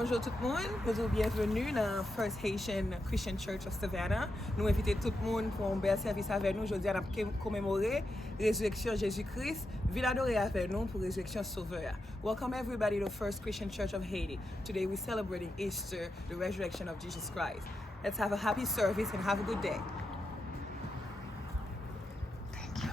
Bonjour tout le monde, bonjour, bienvenue dans First Haitian Christian Church of Savannah. Nous invitons tout le monde pour un bel service avec nous. Aujourd'hui, on a commémoré la résurrection de Jésus-Christ. Ville adorée avec nous pour la résurrection sauveur. Welcome everybody to First Christian Church of Haiti. Today we're celebrating Easter, the resurrection of Jesus Christ. Let's have a happy service and have a good day. Thank you.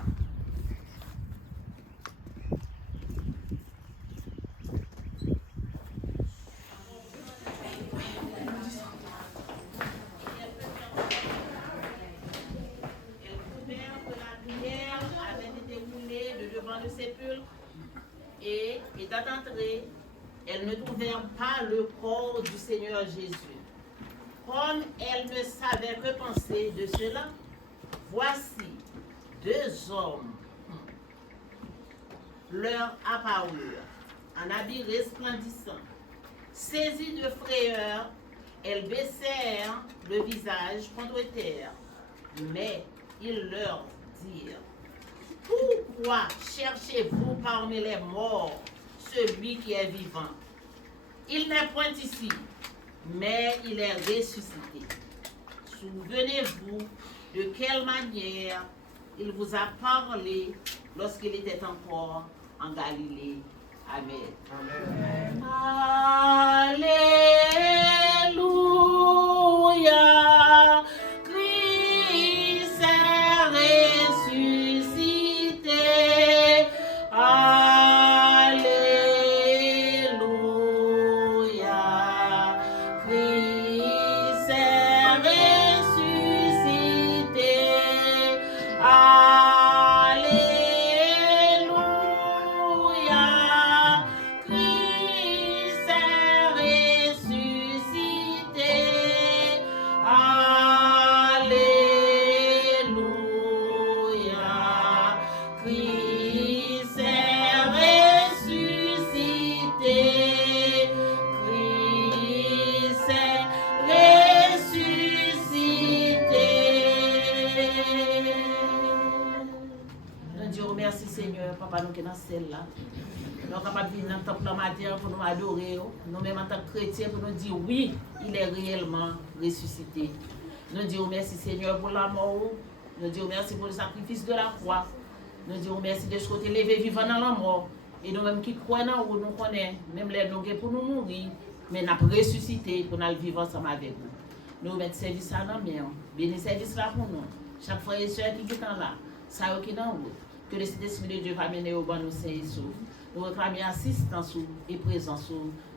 Le sépulcre et étant entrée, elles ne trouvèrent pas le corps du Seigneur Jésus. Comme elles ne savaient que penser de cela, voici deux hommes leur apparurent en habits resplendissants. Saisies de frayeur, elles baissèrent le visage contre terre, mais ils leur dirent: pourquoi cherchez-vous parmi les morts celui qui est vivant? Il n'est point ici, mais il est ressuscité. Souvenez-vous de quelle manière il vous a parlé lorsqu'il était encore en Galilée. Amen. Amen. Alléluia. Christ est ressuscité. Alléluia. Christ est ressuscité. Alléluia. Christ est ressuscité. Alléluia. Christ est ressuscité. Christ est ressuscité. Nous disons merci Seigneur, Papa, nous qui sommes dans celle-là. Nous sommes capables de venir dans le temple matin pour nous adorer. Nous-mêmes en tant que chrétiens, pour nous dire oui, il est réellement ressuscité. Nous disons merci Seigneur pour la mort. Nous disons merci pour le sacrifice de la croix. Nous disons merci de ce côté levé vivant dans la mort. Et nous-mêmes qui croyons en vous, nous connaissons, même les nous pour nous mourir, mais nous avons ressuscité pour nous vivre ensemble avec vous. Nous mettons service à nos mains. Bénis service là pour nous. Chaque frère et soeur qui est là, ça qui est dans vous. Que le Saint-Esprit de Dieu va mener au bon nous sains et saufs. Nous réclamons assistance et présence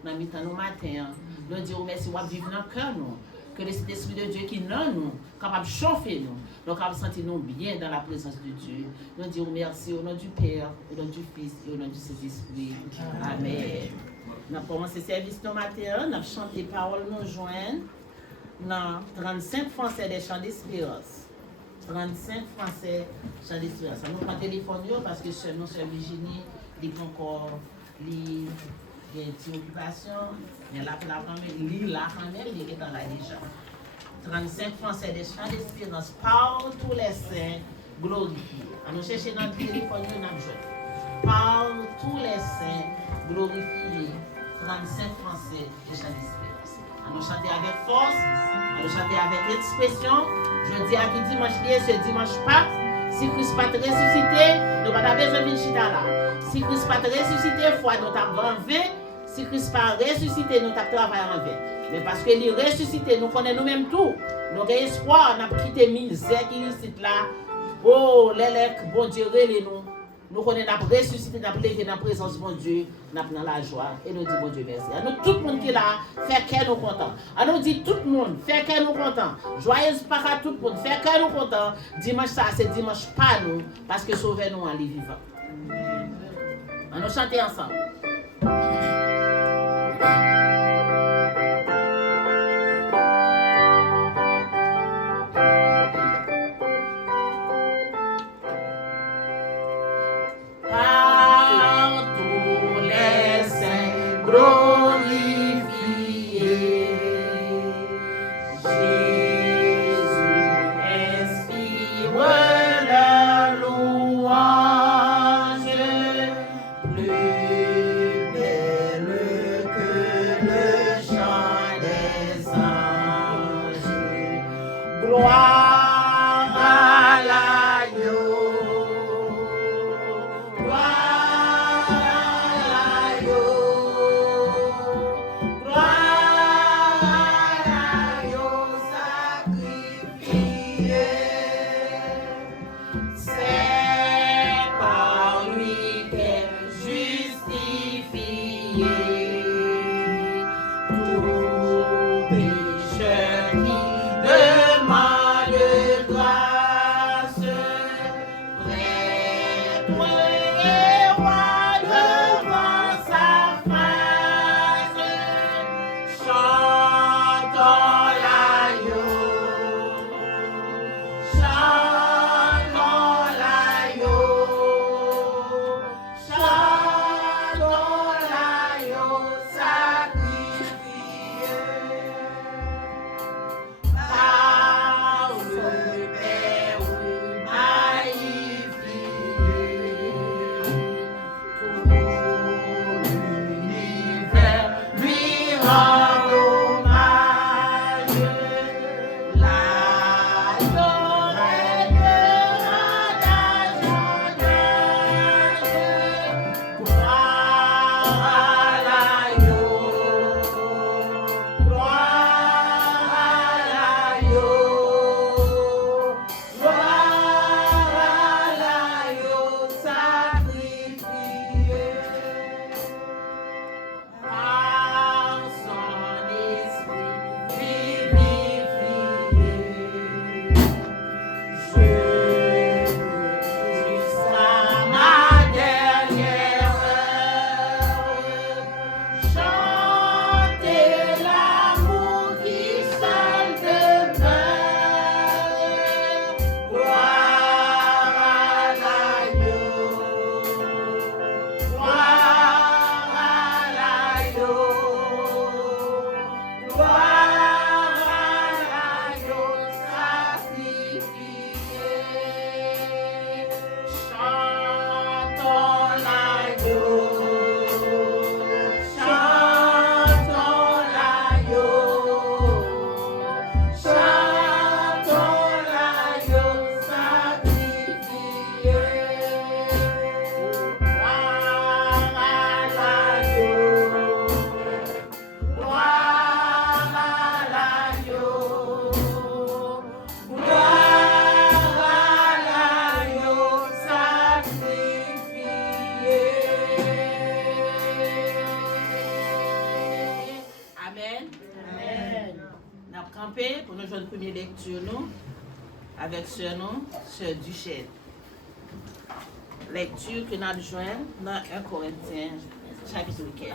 dans le temps nos matins. Nous disons merci pour vivre dans le cœur nous. Que le Saint-Esprit de Dieu qui est dans nous, capable de chauffer nous, nous capable de sentir nous bien dans la présence de Dieu. Nous disons merci au nom du Père, au nom du Fils et au nom du Saint-Esprit. Amen. Nous avons commencé le service ce matin, nous avons chanté paroles nous joindre dans 35 Français des chants d'espérance. 35 Français chants d'espérance. Nous prenons le téléphone parce que seul Virginie dit encore il y a une petite occupation, mais là, quand même, il est dans la déjà. 35 Français des chants d'espérance par tous les saints glorifiés. Nous cherchons dans le téléphone, nous avons joué. Par tous les saints glorifiés, 35 Français des chants d'espérance. Nous chanter avec force, nous chanter avec expression. Je dis à qui dimanche bien, ce dimanche pas. Si Christ pas ressuscité, nous n'avons pas besoin de chita là. Si Christ pas ressuscité, foi nous avons enlevé. Si Christ pas ressuscité, nous avons travaillé en vain. Mais parce que les ressuscité, nous connaissons nous-mêmes tout. Nous avons espoir, nous avons quitté misère qui est ici là. Oh, les bon Dieu, nous. Nous connaissons nous ressuscité, nous avons levé dans la présence de mon Dieu, nous avons dans la joie. Et nous disons, bon Dieu, merci. À nous, tout le monde qui est là, fait qu'elle nous content. À nous dit tout le monde, fait qu'elle nous content. Joyeuse Pâques à tout le monde, fait qu'elle nous content. Dimanche ça, c'est dimanche pas nous, parce que sauvez-nous en les vivant. À nous chanter ensemble. Par tous les saints glorifiés, Jésus inspire la louange, plus belle que Pour nous jouer une première lecture nous, avec sœur nous, sœur Duchesne. Lecture que nous avons joint dans 1 Corinthiens, chapitre 15.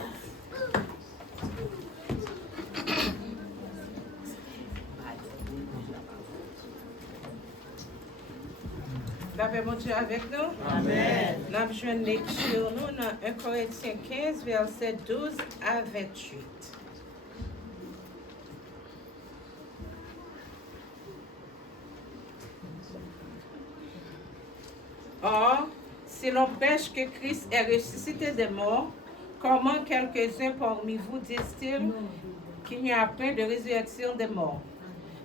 La paix mon Dieu avec nous. Amen. Nous avons joint une lecture nous dans 1 Corinthiens 15, verset 12 à 28. Or, si l'on prêche que Christ est ressuscité des morts, comment quelques-uns parmi vous disent-ils qu'il n'y a point de résurrection des morts?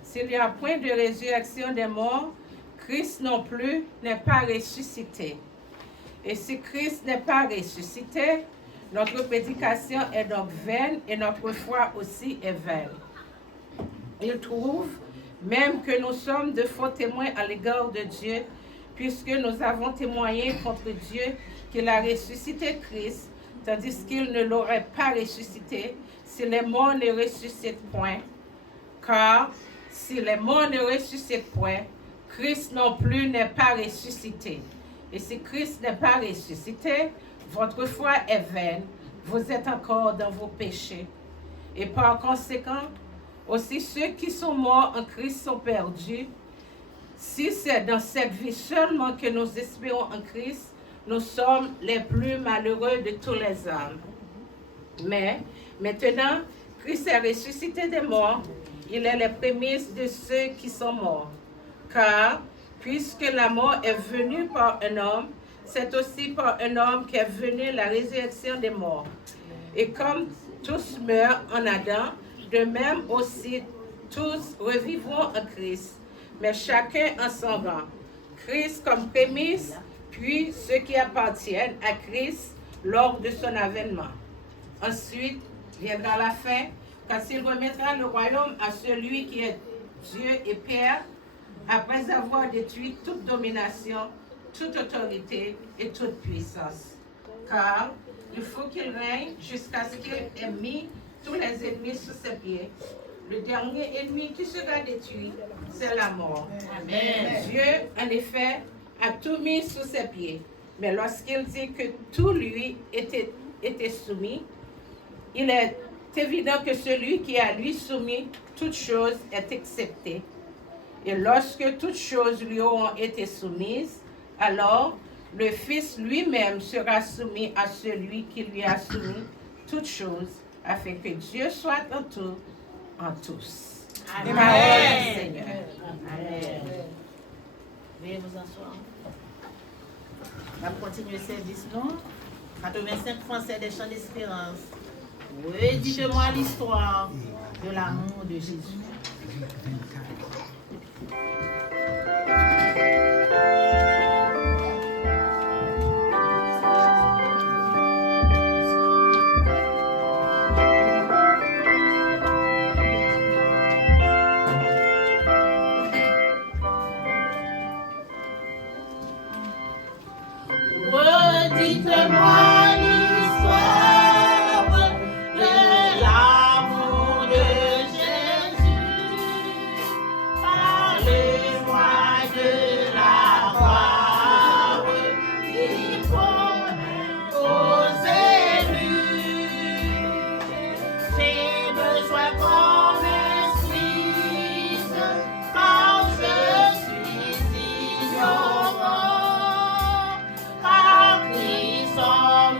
S'il n'y a point de résurrection des morts, Christ non plus n'est pas ressuscité. Et si Christ n'est pas ressuscité, notre prédication est donc vaine et notre foi aussi est vaine. Il trouve même que nous sommes de faux témoins à l'égard de Dieu, puisque nous avons témoigné contre Dieu qu'il a ressuscité Christ, tandis qu'il ne l'aurait pas ressuscité si les morts ne ressuscitent point. Car si les morts ne ressuscitent point, Christ non plus n'est pas ressuscité. Et si Christ n'est pas ressuscité, votre foi est vaine, vous êtes encore dans vos péchés. Et par conséquent, aussi ceux qui sont morts en Christ sont perdus. Si c'est dans cette vie seulement que nous espérons en Christ, nous sommes les plus malheureux de tous les hommes. Mais maintenant, Christ est ressuscité des morts, il est les prémices de ceux qui sont morts. Car, puisque la mort est venue par un homme, c'est aussi par un homme qu'est venue la résurrection des morts. Et comme tous meurent en Adam, de même aussi tous revivront en Christ. Mais chacun en son rang. Christ comme prémisse, puis ceux qui appartiennent à Christ lors de son avènement. Ensuite viendra la fin, quand il remettra le royaume à celui qui est Dieu et Père, après avoir détruit toute domination, toute autorité et toute puissance. Car il faut qu'il règne jusqu'à ce qu'il ait mis tous les ennemis sous ses pieds. Le dernier ennemi qui sera détruit, c'est la mort. Amen. Dieu, en effet, a tout mis sous ses pieds. Mais lorsqu'il dit que tout lui était soumis, il est évident que celui qui a lui soumis toutes choses est accepté. Et lorsque toutes choses lui auront été soumises, alors le Fils lui-même sera soumis à celui qui lui a soumis toutes choses, afin que Dieu soit en tout, en tous. Amen. Amen. Seigneur. Amen. Veuillez vous asseoir. On va continuer le service, non? 85 Français des Champs d'Espérance. Redites-moi l'histoire de l'amour de Jésus. Redites-moi l'histoire de l'amour de Jésus. Parlez-moi de la gloire qu'il promet aux élus. J'ai besoin qu'on m'explique quand je suis ignorant. Car Christ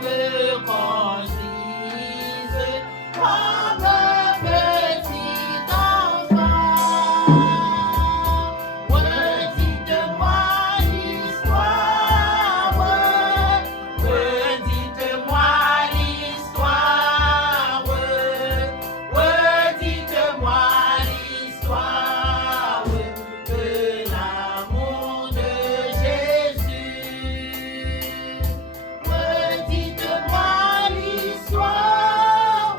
me conduise comme un petit enfant. Redites-moi l'histoire. Redites-moi l'histoire. Redites-moi l'histoire de l'amour de Jésus. Redites-moi l'histoire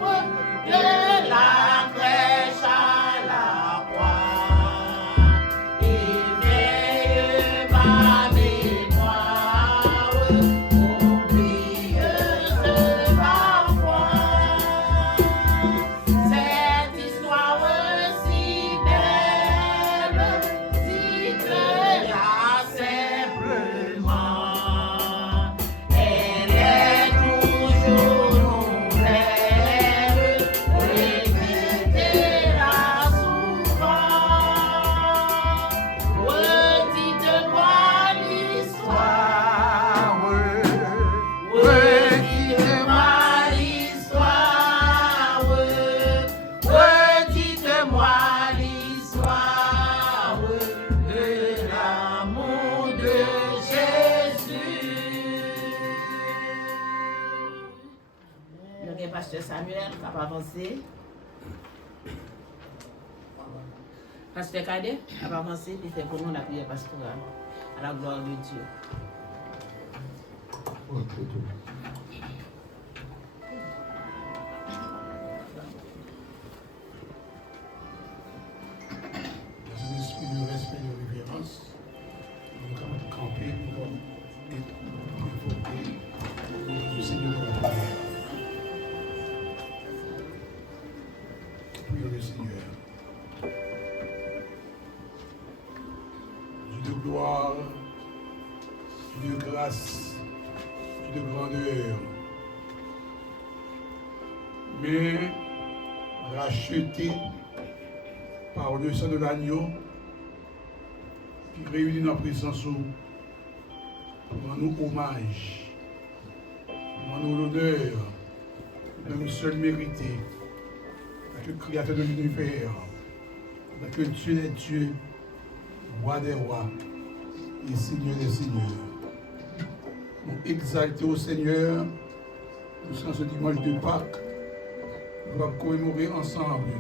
de la crèche à la croix. Éveille ma mémoire, oublieuse parfois. Cette histoire si belle, dites-la simplement. Elle est toujours nouvelle, répétez-la souvent. Redites-moi l'histoire. Redites-moi l'histoire. Redites-moi l'histoire de l'amour de Jésus. Le pasteur Samuel, ça va avancer. Pasteur Cadet, ça va avancer, puis fait pour nous la prière pastorale. À la gloire de Dieu. Dans un esprit de respect et de révérence, nous sommes capables de camper pour évoquer le Seigneur de la prière. Prions le Seigneur. Dieu de gloire, Dieu de grâce, Dieu de grandeur, mais racheté par le sang de l'agneau qui réunit dans la présence pour nous hommage, pour nous l'honneur, nous seul mérité, le Créateur de l'univers, que Dieu est Dieu, Roi des rois et Seigneur des seigneurs. Nous exalter au Seigneur, nous sommes ce dimanche de Pâques, nous allons commémorer ensemble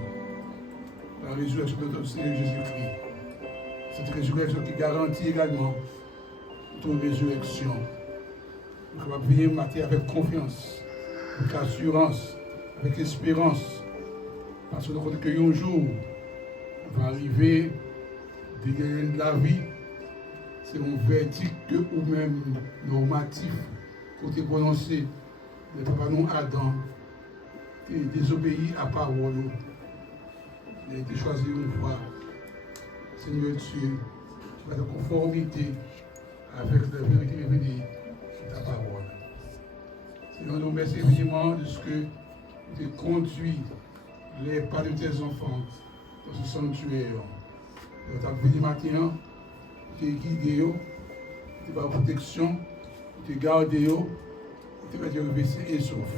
la résurrection de notre Seigneur Jésus-Christ. Cette résurrection qui garantit également notre résurrection. Nous allons venir mater avec confiance, avec assurance, avec espérance, parce que nous comptons qu'un jour va arriver de la vie. C'est un verdict ou même normatif côté prononcé de papa non Adam qui désobéit à parole. Il a été choisi une fois, Seigneur Dieu, qui va être en conformité avec la vérité révélée de ta parole. Seigneur, nous remercions évidemment de ce que tu conduis les pas de tes enfants dans ce sanctuaire. Nous t'avons venu matin, tu es guidé, tu vas protection, tu es gardé, tu vas te reverser et sauf.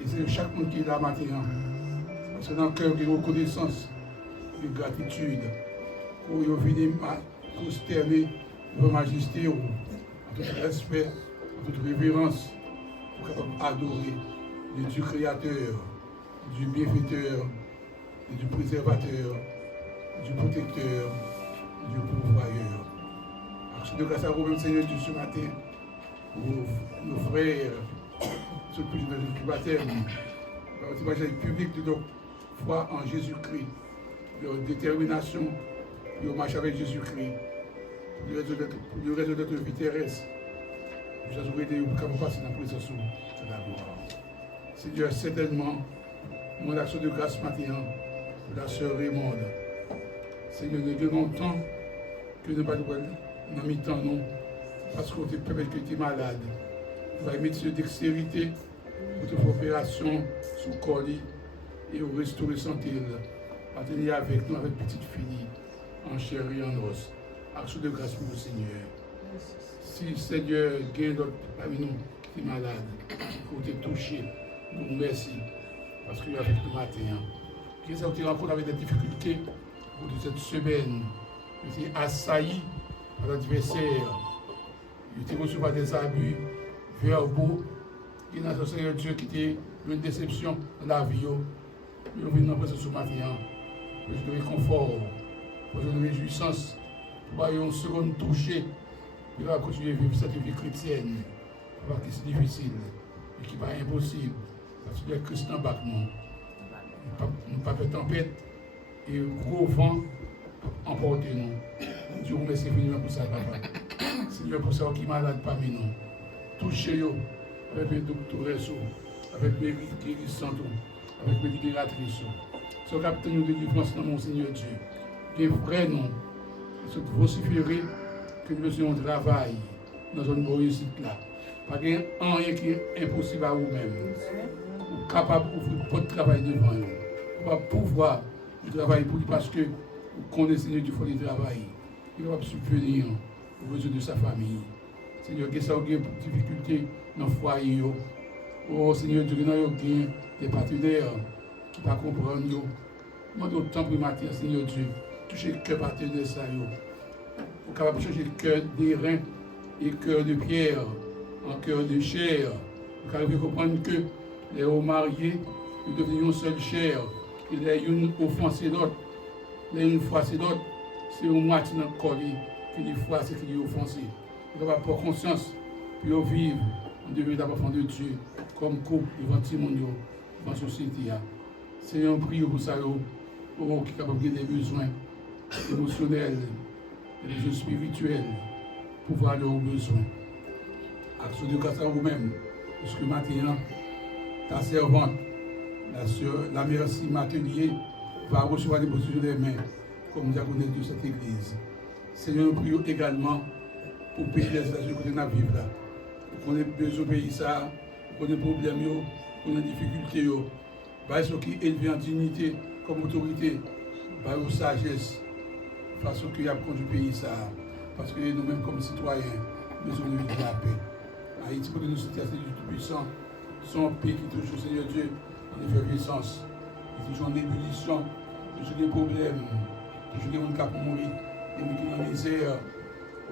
Et c'est chaque monde qui est là matin. Parce que dans le cœur, il y a une reconnaissance, de gratitude, pour venir prosterner devant majesté, en tout respect, en toute révérence, pour adorer de Dieu créateur, du bienfaiteur, du préservateur, du protecteur, du pourvoyeur. Action de grâce à vous-même, Seigneur Dieu, ce matin, pour nos frères, ceux qui sont dans le baptême, par le témoignage public de leur foi en Jésus-Christ, leur détermination, leur marche avec Jésus-Christ, pour le reste de notre vie terrestre. Je vous aider pour passer dans la présence de la gloire. Seigneur, certainement, mon action de grâce matin pour la sœur Raymonde. Seigneur, nous avons longtemps que nous n'avons pas mis temps, non, parce qu'on te permet que tu es malade. Vous avez mis de dextérité pour te faire opération sous colis et au restaurer santé. Partenir avec nous, avec petite fille, en chair et en os. Action de grâce pour le Seigneur. Si Seigneur gagne d'autres parmi nous qui sont malades, pour te toucher, nous merci, parce que avec nous matin, qui est rencontré avec des difficultés pour cette semaine, il était assailli par l'adversaire, il était reçu par des abus verbaux, il y a un Seigneur Dieu qui était une déception dans la vie, nous venons en présence ce matin, pour le réconfort, pour la réjouissance, pour un second toucher. Il va continuer à vivre cette vie chrétienne, parce que c'est difficile et qui n'est pas impossible. Parce que le Christ en bas, nous ne pas faire tempête et gros vent emporter nous. Dieu vous remercie pour ça, papa. Seigneur, pour ça qui est malade parmi nous. Touchez-vous avec mes docteurs, avec mes guérissants, avec mes libératrices. Ce capitaine de délivrance dans mon Seigneur Dieu. Bien vrai, nous, se vociférer que nous faisons un travail dans une réussite là. Pas qu'il y ait rien qui est impossible à vous-même. Vous êtes capable d'ouvrir votre travail devant vous. Vous va pouvoir travailler pour lui parce que vous connaissez Dieu du fond du travail. Il va subvenir aux besoins de sa famille. Seigneur, que ça a des difficultés dans le foyer. Oh Seigneur, Dieu, nous avons des partenaires qui ne comprennent pas. Moi, autant pour matin, Seigneur Dieu, toucher le cœur partenaire ça. Vous êtes capable de changer le cœur d'airain et le cœur de pierre en cœur de chair. Vous êtes capable de comprendre que les hauts mariés, ils deviennent une seule chair. Il y a une offense et l'autre. Il y a une fois c'est l'autre. C'est une moitié dans le corps qui est fois c'est qui est offensé. Vous êtes capable de prendre conscience pour vivre en devenir d'abord enfant de Dieu comme couple devant tout le monde, devant la société. Seigneur, on prie pour ça, qui est capable de des besoins émotionnels, des besoins spirituels, pour voir leurs besoins. Action de grâce à vous-même, parce que maintenant, ta servante, la merci Matelier, va recevoir des positions des mains comme diaconesse de cette église. Seigneur, nous prions également pour payer les situations que nous vivons là. Pour qu'on ait besoin de pays ça, pour qu'on ait des problèmes, pour qu'on ait des difficultés. Bah, ceux qui élevés en dignité comme autorité, bah, aux sagesse, façon qu'il y a conduit le pays ça. Parce que nous-mêmes comme citoyens, nous avons besoin de la paix. Haïti, pour nous citer du Tout-Puissant, son paix qui touche au Seigneur Dieu, en effervescence, il est toujours en ébullition, toujours des problèmes, toujours des gens qui ont mourir, des gens qui ont en misère.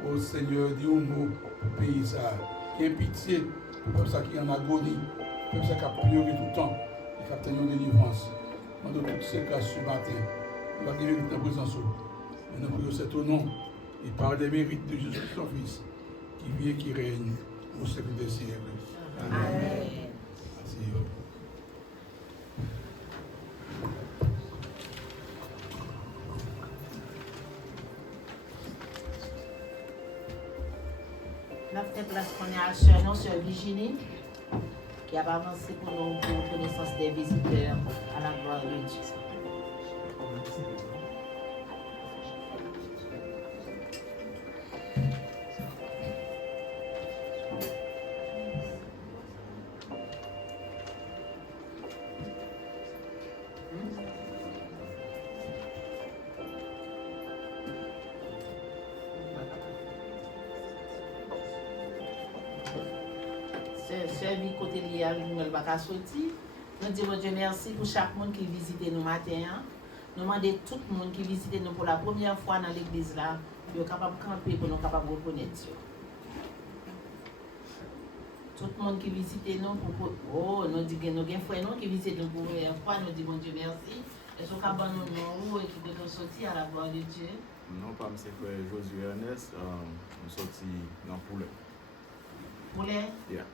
Au Seigneur, dis un mot pour le pays ça. Qui ait pitié pour ça qui est en agonie, pour ça qui a pleuré tout le temps, et qui a obtenu une délivrance. Dans toutes ces grâces ce matin, nous allons guérir notre présence. Nous prions cet au nom et par les mérites de Jésus son Fils, qui vit et qui règne au siècle des siècles. Amen. Merci. Nous avons fait place qu'on a à notre sœur Virginie, qui a avancé pour nous pour connaissance des visiteurs à la gloire de Dieu. Sœur vi côté lié nous elle va pas sortir. Nous disons Dieu merci pour chaque monde qui visite nous matin. Nous demandons tout le monde qui visite nous pour la première fois dans l'église là, pour être capable de camper pour nous capable de reconnaître Dieu. Tout le monde qui visite nous, oh, nous disons que nous avons frères qui visitent nous pour la première fois, nous disons, mon Dieu, merci. Est-ce qu'on a nous nom et qui peut sortir à la gloire de Dieu? Non, pas M. frère Josué Ernest, nous sortis dans Poulet. Poulet? Yeah.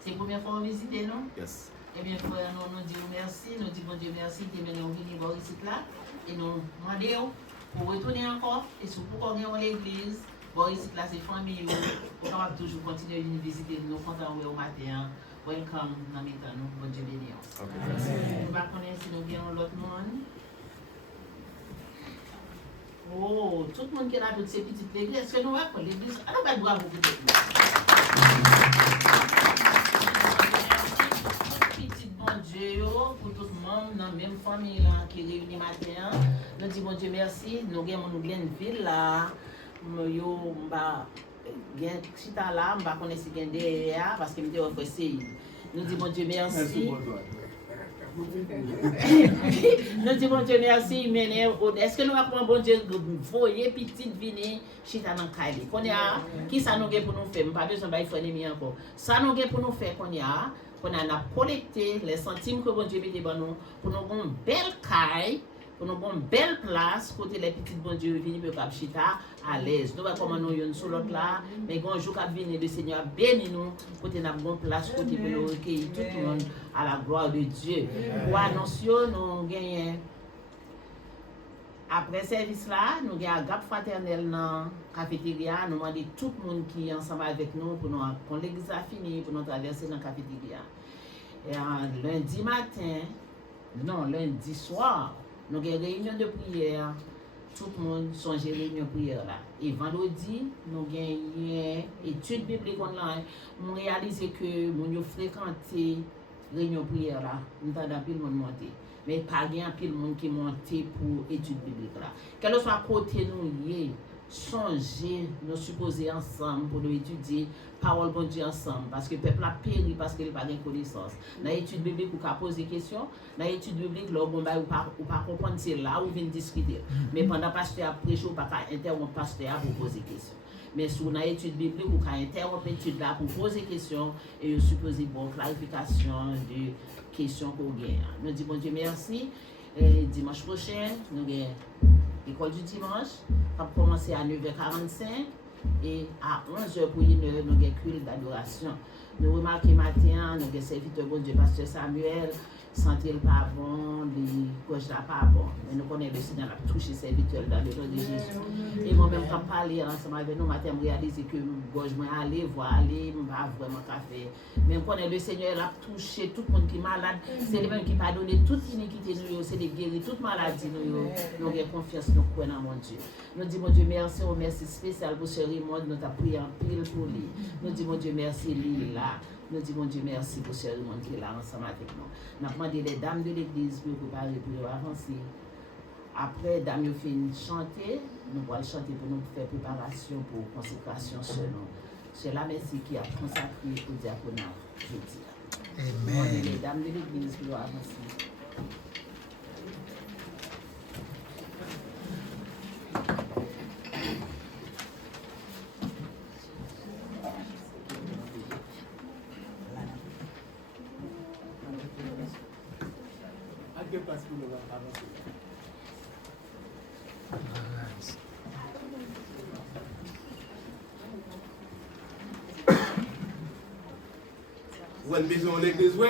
C'est la première fois que vous visitez nous? Yes. Eh bien, frère, nous disons merci, nous disons, mon Dieu, merci, qui mène nous venir voir ici là, et nous demandons pour retourner encore, et surtout pour qu'on ait l'église. Bon, ici, là, c'est famille, on va toujours continuer à visiter nous, content au matin. Welcome, dans mes temps, nous, bon Dieu béni. Nous va connaître si nous avons l'autre monde. Oh, tout le monde qui est là, toutes ces petites églises, est-ce que nous avons l'église? Alors, ben, bravo pour tout le monde. Petite bon Dieu, pour tout le monde, dans la même famille là, qui est réunie matin. Nous disons, bon Dieu, merci. Nous avons une ville là. Yo mba gen chita là mba connait si gen derrière parce que me offre essayer nous dit mon Dieu merci nous dit mon Dieu merci mais est-ce que nous va bon Dieu voyer petite vini chita dans caille qu'on a qui ça nous pour nous faire pas besoin bail frère mi encore ça nous pour nous faire qu'on a collecté les centimes que bon Dieu met devant nous pour nous une belle caille pour nous une belle place côté les petites bon Dieu venir pour cap chita à l'aise nous va comment nous yon sur l'autre là mais quand jour cap venir le Seigneur béni nous côté n'a bonne place côté pour nous recueillir tout le monde à la gloire de Dieu pour annoncer nous gagner après service là nous gagne agape fraternel dans cafétéria nous demander tout le monde qui est ensemble avec nous pour nous quand l'église a fini pour nous traverser dans cafétéria et lundi matin non lundi soir nous avons une réunion de prière, tout le monde songe réunion de prière là. Et vendredi, nous avons une étude biblique online. Nous avons réalisé que nous avons fréquenté réunion de prière là. Nous avons pile monde monter. Mais pas bien pile monde qui monte pour étude biblique là. Quel que soit côté nous y songer, nous supposer ensemble pour nous étudier parole bon Dieu ensemble parce que le peuple a péri parce qu'il n'a pas de connaissance. Dans l'étude biblique, vous pouvez poser des questions. Dans l'étude biblique, là, vous ne pouvez pas comprendre c'est là où vous venez discuter. Mais pendant que le pasteur a prêché, vous ne pouvez pas interrompre le pasteur pour poser des questions. Mais sur l'étude biblique, vous pouvez interrompre l'étude là pour poser des questions et vous supposez bonne clarification de questions que vous avez. Nous disons bon Dieu merci. Et dimanche prochain, nous avons l'école du dimanche. On va commencer à 9h45 et à 11h pour une heure, nous avons culte d'adoration. Nous remarquons matin, nous avons serviteur bon Dieu, pasteur Samuel, santé le pas bon, les gauche là pas bon. Mais nous connaissons le Seigneur a touché serviteur dans le nom de Jésus. Et moi-même, quand je parlais ensemble avec nous, matin, je réalise que gauche, je aller voir, aller, je ne vais pas vraiment café. Mais je connais le Seigneur a touché tout le monde qui est malade. C'est lui-même qui va donner toute iniquité, c'est de guérir toute maladie. Nous avons confiance, nous croyons dans mon Dieu. Nous disons, mon Dieu, merci, un merci spécial pour ce Raymond, nous avons prié en pile pour lui. Nous disons, mon Dieu, merci, lui là. Nous disons, mon Dieu, merci pour ce Raymond qui est là ensemble avec nous. Nous avons demandé les dames de l'église pour préparer pour avancer. Après, dames fin chanter, nous allons chanter pour nous faire préparation pour consécration selon. C'est la merci qui a consacré au diaconat jeudi. Nous avons demandé les dames de l'église pour avancer. Vous avez besoin de l'église, oui?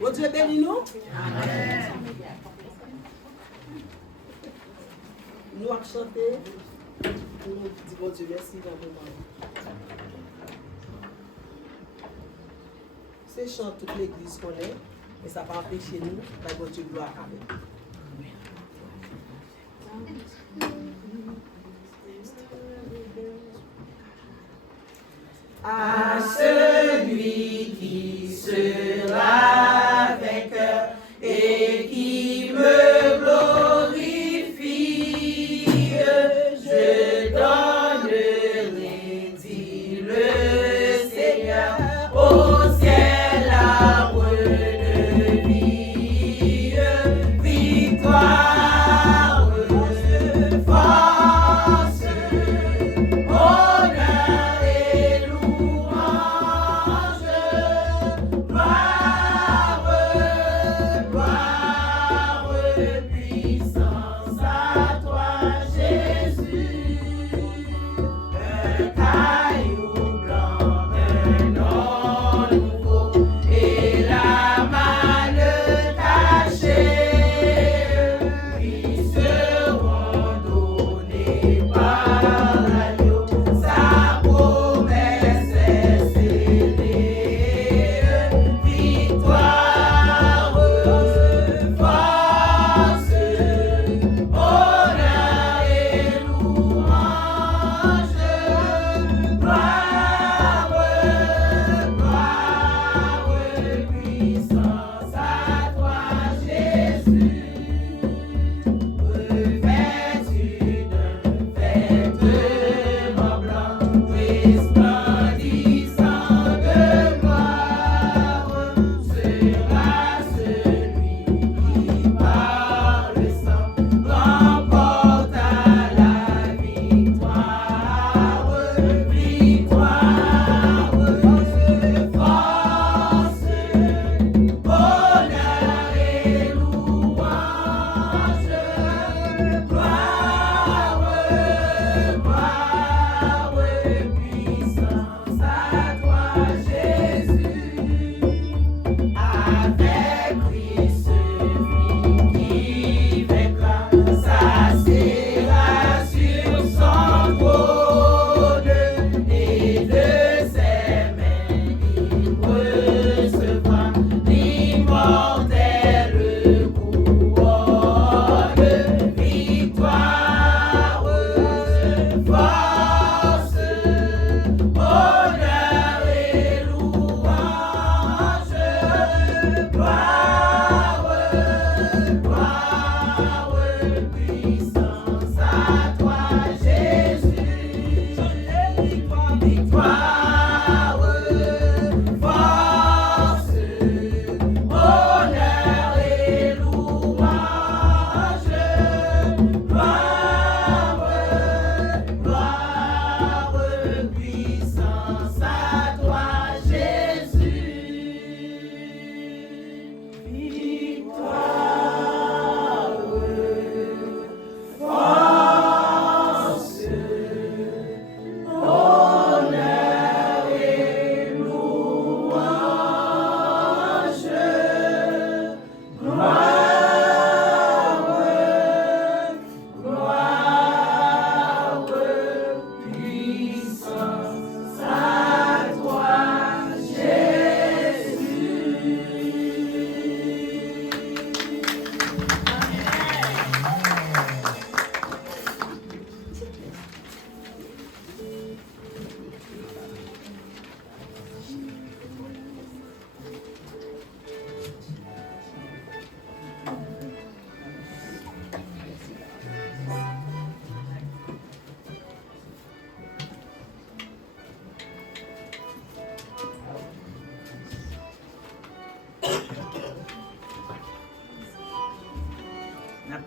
Bon Dieu bénis nous. Amen. Nous allons chanter. Nous disons bon Dieu merci dans le moment. C'est chant toute l'église qu'on est, mais ça va empêcher nous d'avoir bon Dieu gloire avec. À celui qui sera vainqueur et qui me glorifie, je donnerai, dit le Seigneur, au ciel l'arbre de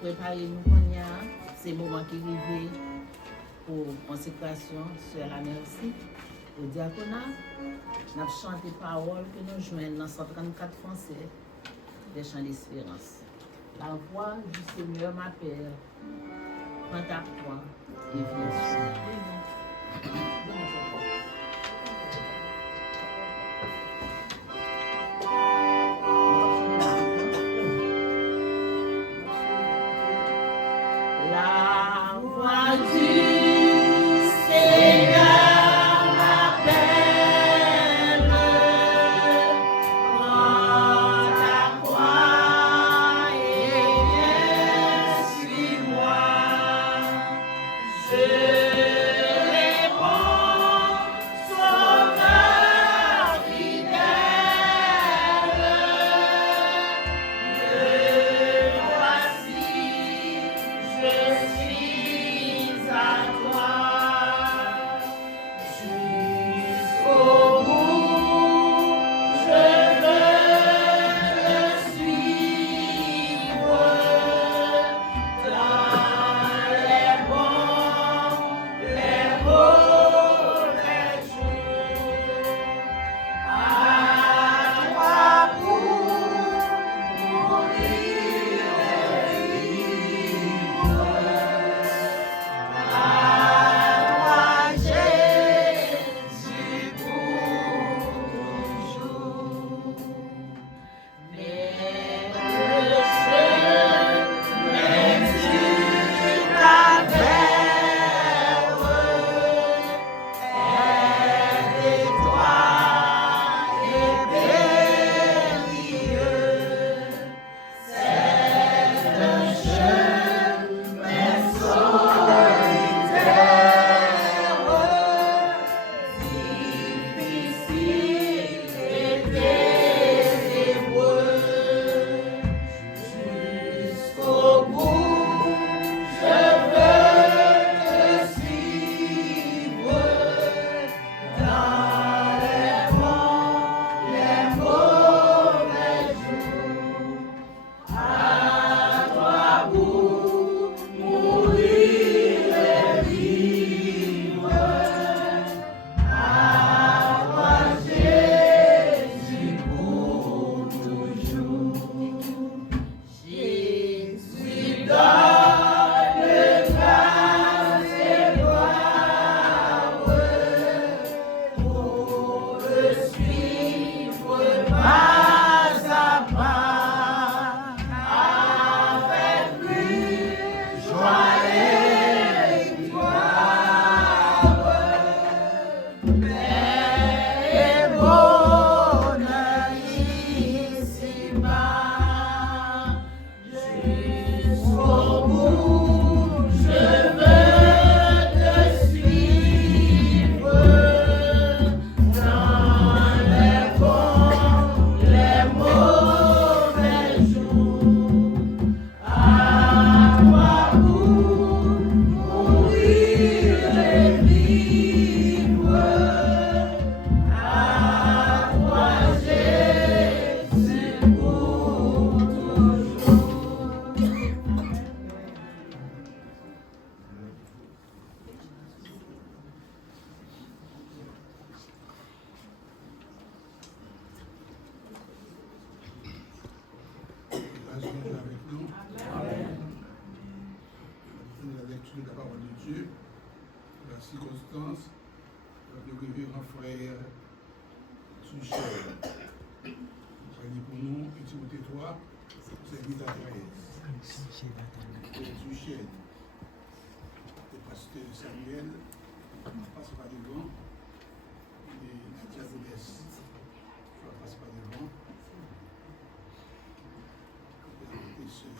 préparer nous qu'on y a. C'est le moment qui arrive pour consécration sur la merci. Au diaconat, nous avons chanté paroles que nous joignons dans 134 français des chants d'espérance. La voix du Seigneur m'appelle. Prends ta croix et viens sur moi. La voix du Seigneur m'appelle. Prends ta croix et viens sur moi. Je réponds, Sauveur fidèle. Me voici, je suis à toi. Jusqu'au bout, je veux te suivre dans les bons, les mauvais jours. À toi pour mourir et vivre. À toi, Jésus, pour toujours. Mais le chemin du calvaire est étroit et périlleux. C'est un chemin solitaire, difficile et ténébreux. Jusqu'au bout, je veux te suivre dans les bons, les mauvais jours. À toi pour mourir et vivre. À toi, Jésus, pour toujours. Jésus, donne grâce et gloire pour le suivre pas à pas. Avec lui, joie et victoire, paix et bonheur ici-bas. Jusqu'au bout, je veux te suivre dans les bons, les mauvais jours. À toi pour mourir et vivre. À toi, Jésus, pour toujours. Grâce de Dieu avec nous. La lecture de la parole de Dieu, la circonstance du révérend frère Suchel. Ça dit pour nous, Timothée 3, c'est 8 à 13. Suchel, le pasteur Samuel, passe pas devant, et Nadia Goudès, passe pas devant. Et c'est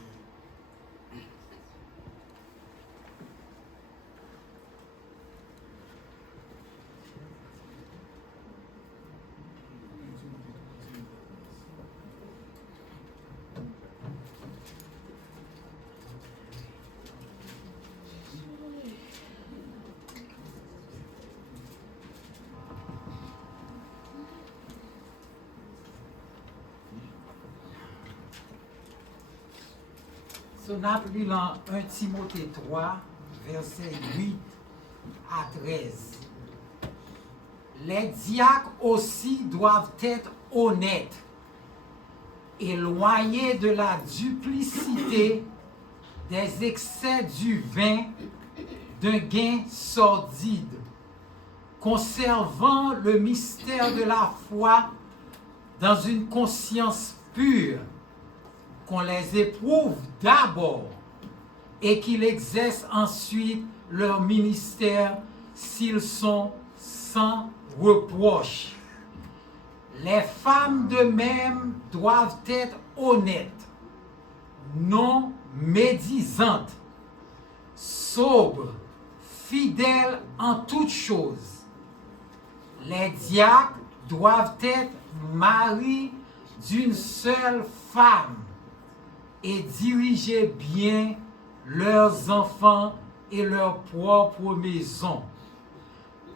Sonate lui dans 1 Timothée 3, versets 8 à 13. Les diacres aussi doivent être honnêtes, éloignés de la duplicité, des excès du vin, d'un gain sordide, conservant le mystère de la foi dans une conscience pure, qu'on les éprouve d'abord et qu'ils exercent ensuite leur ministère s'ils sont sans reproche. Les femmes de même doivent être honnêtes, non médisantes, sobres, fidèles en toutes choses. Les diacres doivent être maris d'une seule femme et diriger bien leurs enfants et leur propre maison.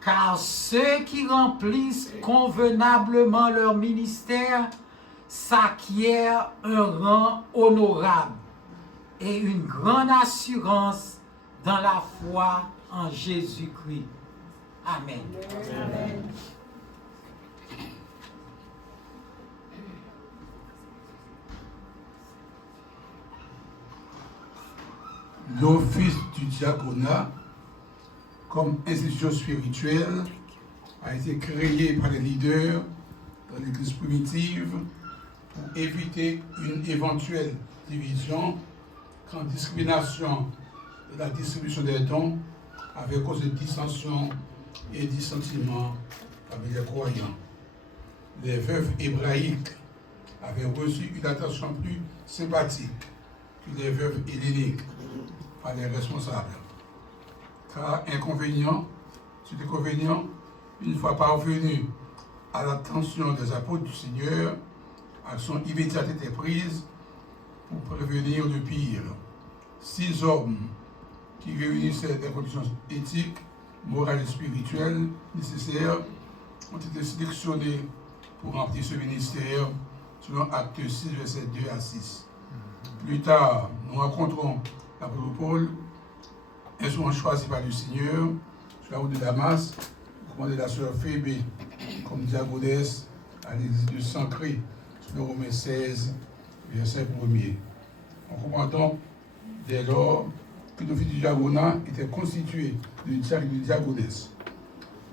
Car ceux qui remplissent convenablement leur ministère s'acquièrent un rang honorable et une grande assurance dans la foi en Jésus-Christ. Amen. Amen. L'office du diaconat comme institution spirituelle a été créé par les leaders dans l'Église primitive pour éviter une éventuelle division quand discrimination de la distribution des dons avait causé dissensions et dissentiments parmi les croyants. Les veuves hébraïques avaient reçu une attention plus sympathique que les veuves helléniques par les responsables. Car inconvénient, une fois parvenu à l'attention des apôtres du Seigneur, action immédiate était prise pour prévenir le pire. 6 hommes qui réunissaient des conditions éthiques, morales et spirituelles nécessaires ont été sélectionnés pour remplir ce ministère selon Actes 6, versets 2 à 6. Plus tard, nous rencontrons l'apôtre Paul, instrument choisi par le Seigneur, sur la route de Damas, commandé la sœur Phébé comme diaconesse à l'église de Sancré, sur Romains 16, verset 1er. On comprend donc dès lors que l'office du diaconat était constitué de diacres et de diaconesses.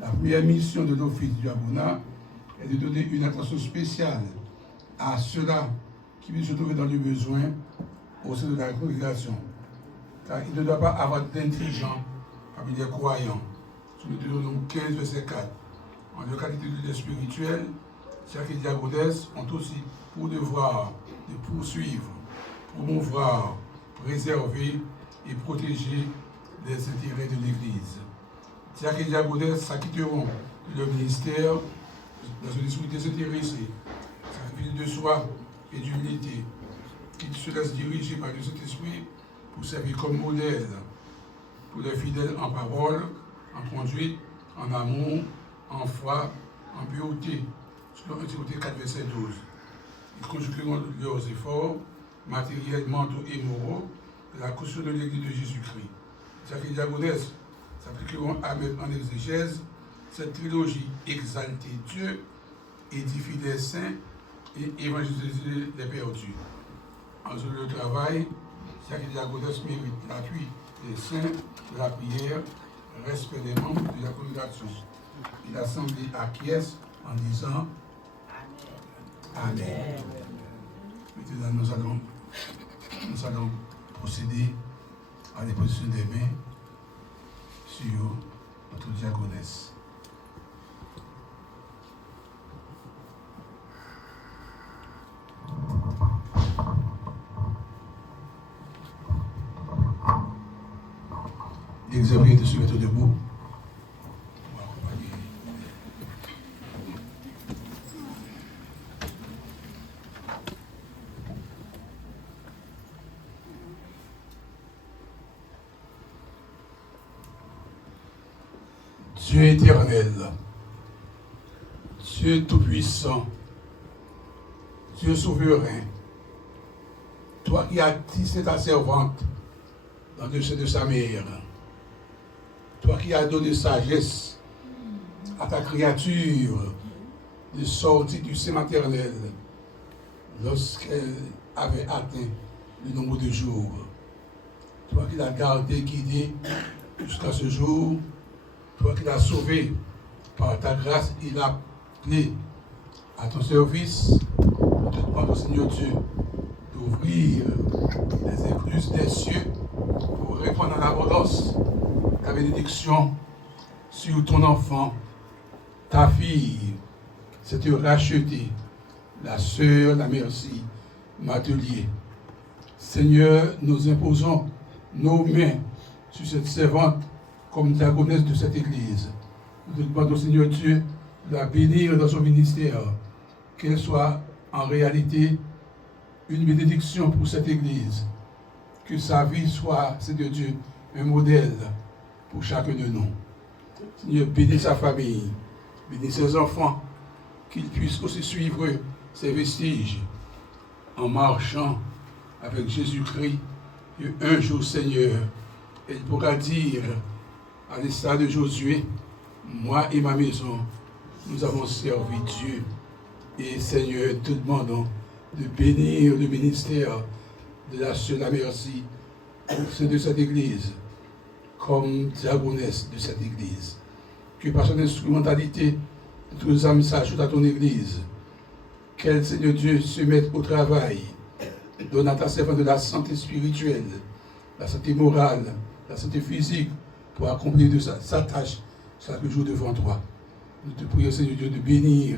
La première mission de l'office du diaconat est de donner une attention spéciale à ceux-là qui puissent se trouver dans le besoin au sein de la congrégation. Car il ne doit pas avoir d'intelligents parmi les croyants. Sur le Deutéronome 15, verset 4. En leur qualité de leader spirituel, diacres et diaconesses ont aussi pour devoir de poursuivre, promouvoir, préserver et protéger les intérêts de l'Église. Diacres et diaconesses s'acquitteront de leur ministère dans un esprit désintéressé, sacrifice de soi et d'humilité, qui se laissent diriger par le Saint-Esprit pour servir comme modèle pour les fidèles en parole, en conduite, en amour, en foi, en pureté, selon 1 Timothée 4, verset 12. Ils conjugueront leurs efforts matériels, mentaux et moraux de la caution de l'Église de Jésus-Christ. Diacres et diaconesses s'appliqueront à mettre en exégèse cette trilogie: exalter Dieu, édifier les saints et évangéliser les perdus. En faisant le travail, diacres et diaconesses méritent l'appui des saints, de la prière, respect des membres de la congrégation. Et l'Assemblée acquiesce en disant Amen. Amen. Maintenant, nous allons procéder à l'imposition des mains sur notre diaconesse. L'examen de se mettre debout. Dieu éternel, Dieu tout-puissant, Dieu souverain, Toi qui as tissé ta servante dans le sein de sa mère, toi qui as donné sagesse à ta créature de sortir du sein maternel lorsqu'elle avait atteint le nombre de jours. Toi qui l'as gardé, guidé jusqu'à ce jour, toi qui l'as sauvé par ta grâce, il a appelé à ton service. Nous te demandons, Seigneur Dieu, d'ouvrir les écluses des cieux pour répondre à l'abondance ta bénédiction sur ton enfant, ta fille, cette rachetée, la sœur, la merci, Matelier. Seigneur, nous imposons nos mains sur cette servante comme diaconesse de cette église. Nous te demandons, Seigneur Dieu, de la bénir dans son ministère, qu'elle soit en réalité une bénédiction pour cette église, que sa vie soit, Seigneur Dieu, un modèle pour chacun de nous. Seigneur, bénis sa famille, bénis ses enfants, qu'ils puissent aussi suivre ses vestiges en marchant avec Jésus-Christ. Et un jour, Seigneur, elle pourra dire, à l'instar de Josué, moi et ma maison, nous avons servi Dieu. Et Seigneur, te demandons de bénir le ministère de la sœur La Merci au sein de cette église, comme diaconesse de cette église. Que par son instrumentalité, toutes les âmes s'ajoutent à ton église. Qu'elle, Seigneur Dieu, se mette au travail. Donne à ta servante de la santé spirituelle, la santé morale, la santé physique, pour accomplir de sa tâche chaque jour devant toi. Nous te prions, Seigneur Dieu, de bénir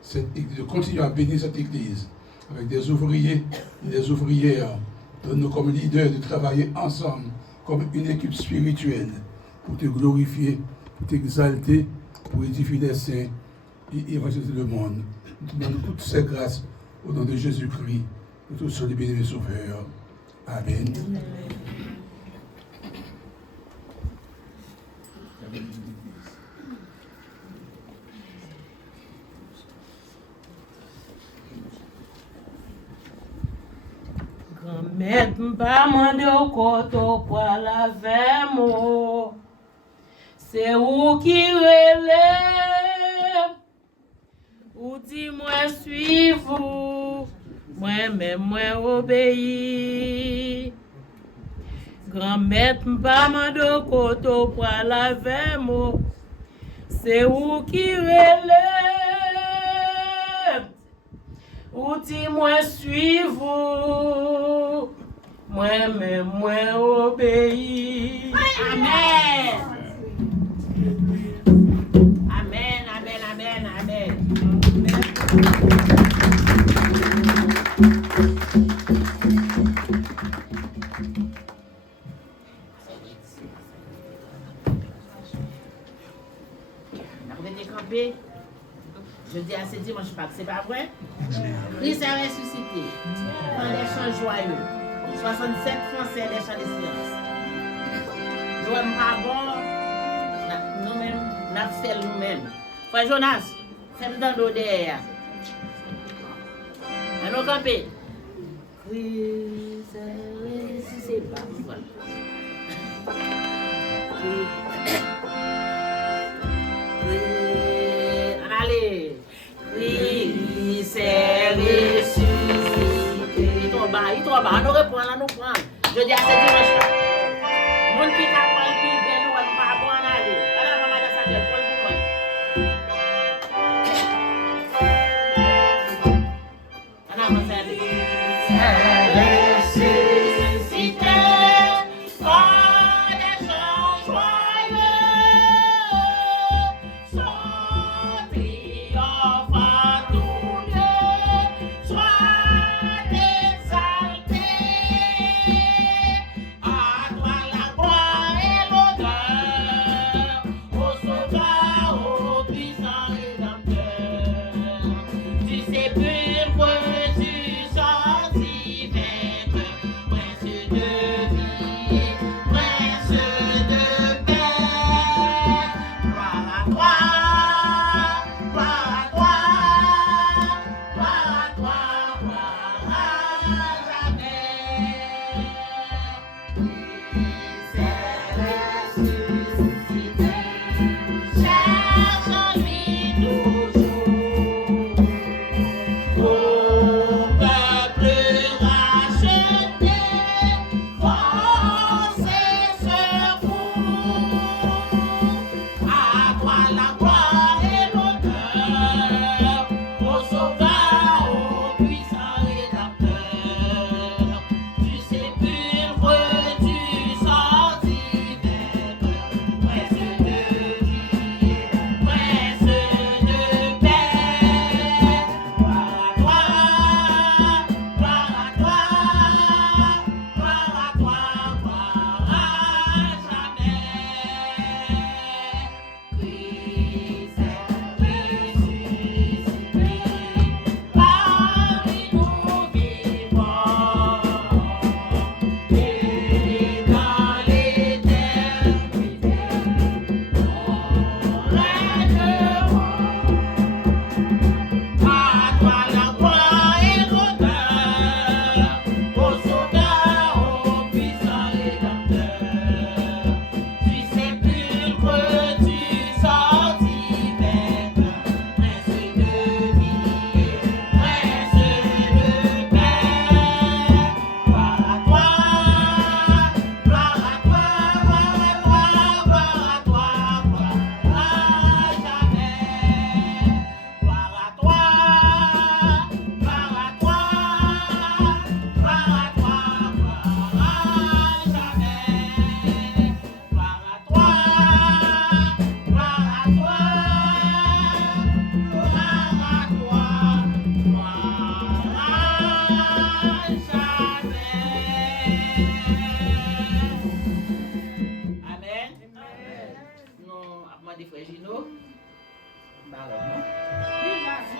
cette église, de continuer à bénir cette église avec des ouvriers et des ouvrières. Donne-nous comme leaders de travailler ensemble comme une équipe spirituelle pour te glorifier, pour t'exalter, pour édifier les saints et évangéliser le monde. Nous te demandons toutes ces grâces au nom de Jésus-Christ, notre seul et béni Sauveur. Amen. Grand-mère m'pa mandé au koto pour la vermo. C'est où qui relève. Ou dis-moi suivez-vous. Moi-même moi obéis. Grand-mère m'pa mandé au koto pour la vermo. C'est où qui relève. Ou dis-moi suivez-vous. Moi-même moi obéis. Amen. Amen, amen, amen, amen. Vous venez camper. Je dis à ce dimanche Pâques, c'est pas vrai? Christ est ressuscité. Dans les chants joyeux. 67 Français des chants d'espérance. Nous sommes pas bons. Nous-mêmes, nous faisons nous-mêmes. Frère Jonas, fais-nous dans l'eau derrière. Allons camper. Christ est ressuscité. Voilà. Allez. Christ est ressuscité. Il trop bas. On nous reprend, là, nous prend. Je dis à ce dimanche là. Moun qui n'a pas le pied, nous va pas bon aller. Alors, maman, ça fait pour le moment. Alors, maman, ça dit. Ressuscité. Oh, des gens joyeux. Son triomphe à tout lieu. Sois exalté. des frères Gino.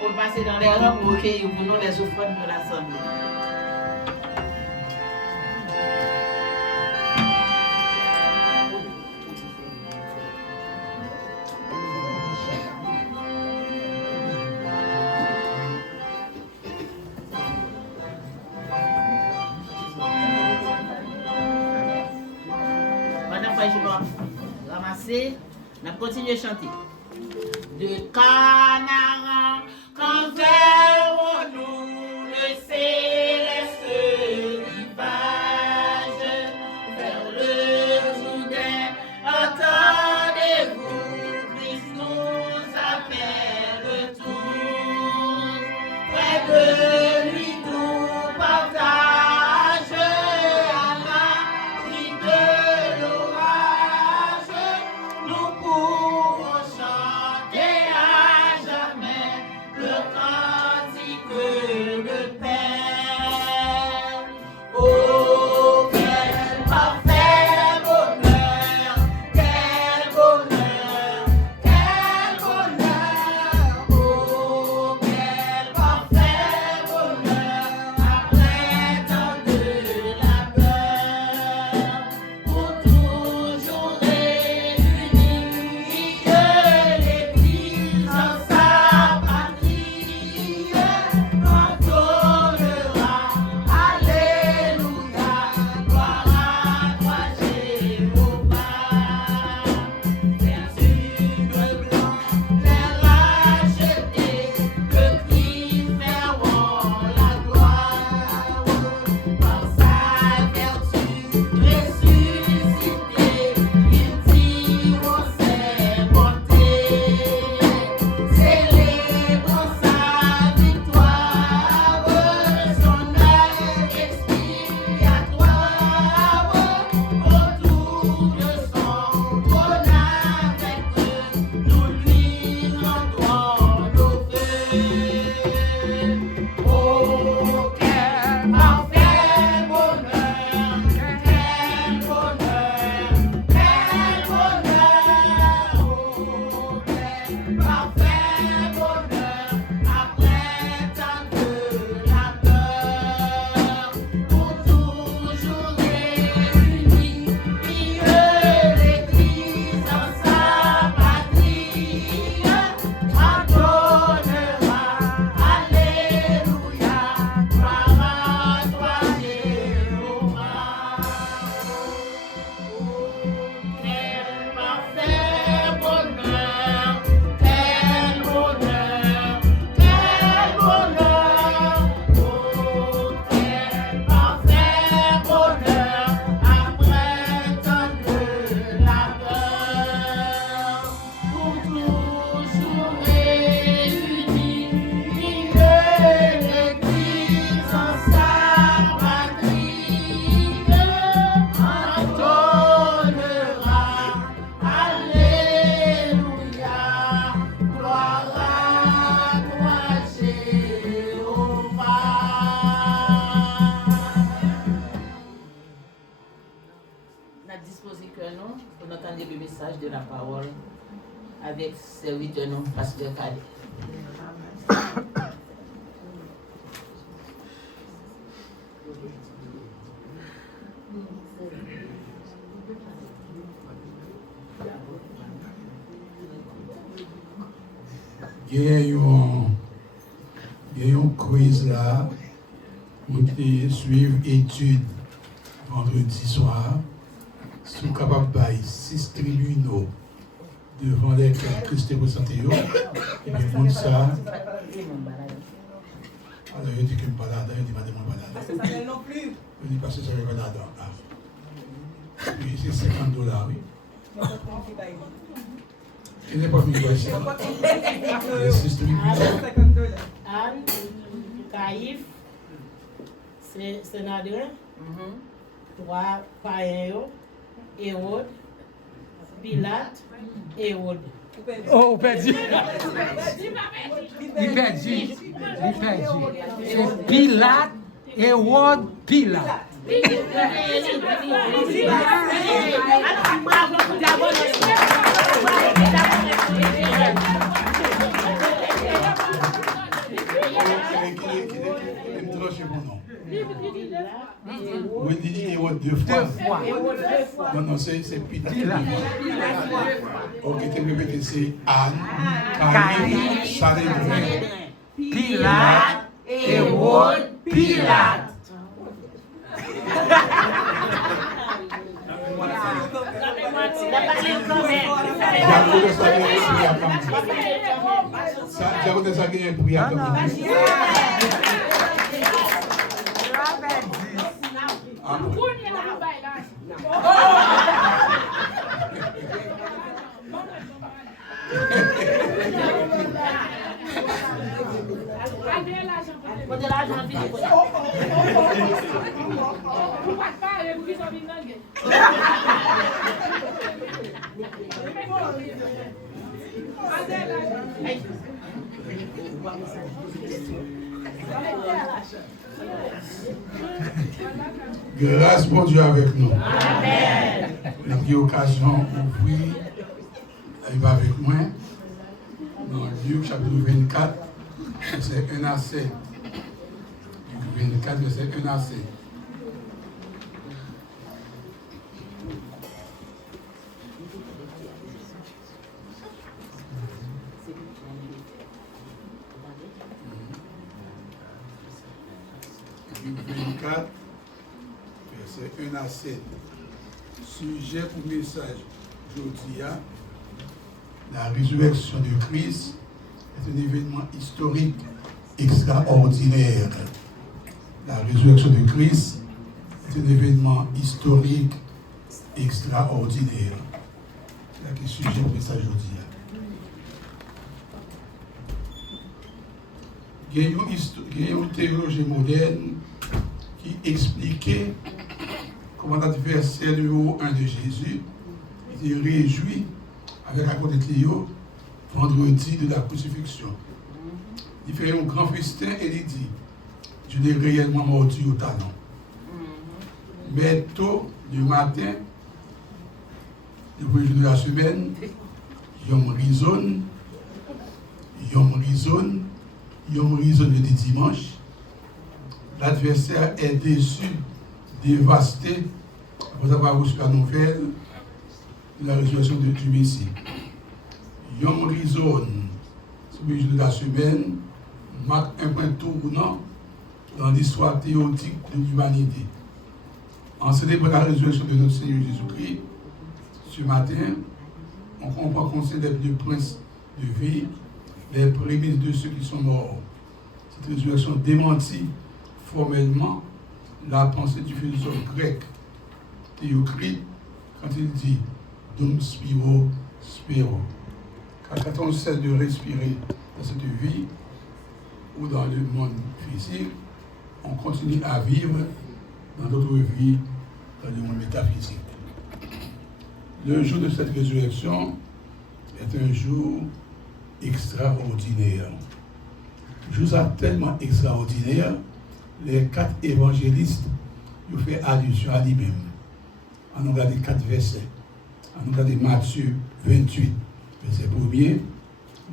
Pour passer dans les rangs pour recueillir pour nous les offrandes de l'Assemblée. Ramasser, on a continué à chanter. De Canara, quand verrons-nous le céleste rivage vers le Jourdain? Attendez-vous, Christ nous appelle tous. Près de lui nous partage à l'abri de l'orage. Nous pourrons chanter à jamais le cantique de paix. Oh, quel parfait bonheur, quel bonheur, quel bonheur. Oh, quel parfait bonheur, après tant de labeur, pour toujours réunis, l'Église en sa patrie, entonnera, Alléluia, gloire à toi Jéhovah. Vertueux blanc, les rachetés, que Christ feront la gloire, par sa vertu ressuscité, ils diront ses bontés, célébrant sa victoire, son œuvre expiatoire, autour de son trône avec eux, nous lui rendrons nos vœux. Oh, quel parfait bonheur, quel bonheur, quel bonheur. Oh, quel parfait bonheur, après tant de labeur, pour toujours réunis, l'Église en sa patrie, entonnera, Alléluia, gloire à toi Jéhovah. Quel parfait bonheur, quel bonheur, quel bonheur. Oh, quel parfait bonheur, après tant de labeur, pour toujours réunis, l'Église en sa patrie, entonnera, Alléluia, gloire à toi Jéhovah. On a disposé que nous pour entendre le message de la parole avec serviteur nous, Pasteur Cadet. Il y a une quiz là, où tu suivre étude vendredi soir, sont capables de 6 tribunaux devant lesquels Christ est présenté. Et bien, monde ça. Alors, il dit que je ne pas là, il dit madame balade. Parce que ça ne non plus. Il dit parce que ça ne va pas là. Oui, c'est $50, oui. Il n'est pas venu voir ici. Anne, Caïphe, Sénadrin, 3 païens, Hérode, Pilate, Hérode. Oh, on perd. Il perd. C'est Pilate, Hérode, Pilate. Bravo, deux fois. Deux fois. Non, c'est Pilat. Ok, tu peux répéter, c'est Anne, Caïn, Sanhédrin, Pilate, Hérode, Pilate. J'avais ça qui est un prière comme grâce pour Dieu avec nous. Amen. La pris occasion ouvrir, il va avec moi dans Luc chapitre 24, verset 1 à 7. Luc 24, verset 1 à 7. Luc 24, verset 1 à 7. Sujet pour message aujourd'hui, la résurrection de Christ est un événement historique extraordinaire. La résurrection de Christ est un événement historique extraordinaire. C'est là que le sujet pour message aujourd'hui. Il y a une théologie moderne qui expliquait comment dans le verset numéro 1 de Jésus, il était réjoui avec la côte de Cléo, vendredi de la crucifixion. Il fait un grand festin et il dit, je l'ai réellement mordu au talon. Mais tôt le matin, le premier jour de la semaine, Yom Rizon le dimanche, l'adversaire est déçu, dévasté, après avoir reçu la nouvelle de la résurrection du Messie. Yom Rizon, c'est le jour de la semaine, marque un point tournant dans l'histoire théotique de l'humanité. En célébrant la résurrection de notre Seigneur Jésus-Christ, ce matin, on comprend qu'on célèbre le prince de vie, les prémices de ceux qui sont morts. Cette résurrection démentit formellement la pensée du philosophe grec Théocrite quand il dit Dum spiro spero. Quand on cesse de respirer dans cette vie ou dans le monde physique, on continue à vivre dans notre vie, dans le monde métaphysique. Le jour de cette résurrection est un jour extraordinaire. Jour tellement extraordinaire, les 4 évangélistes ont fait allusion à lui-même. On a regardé 4 versets. On a regardé Matthieu 28, verset 1er,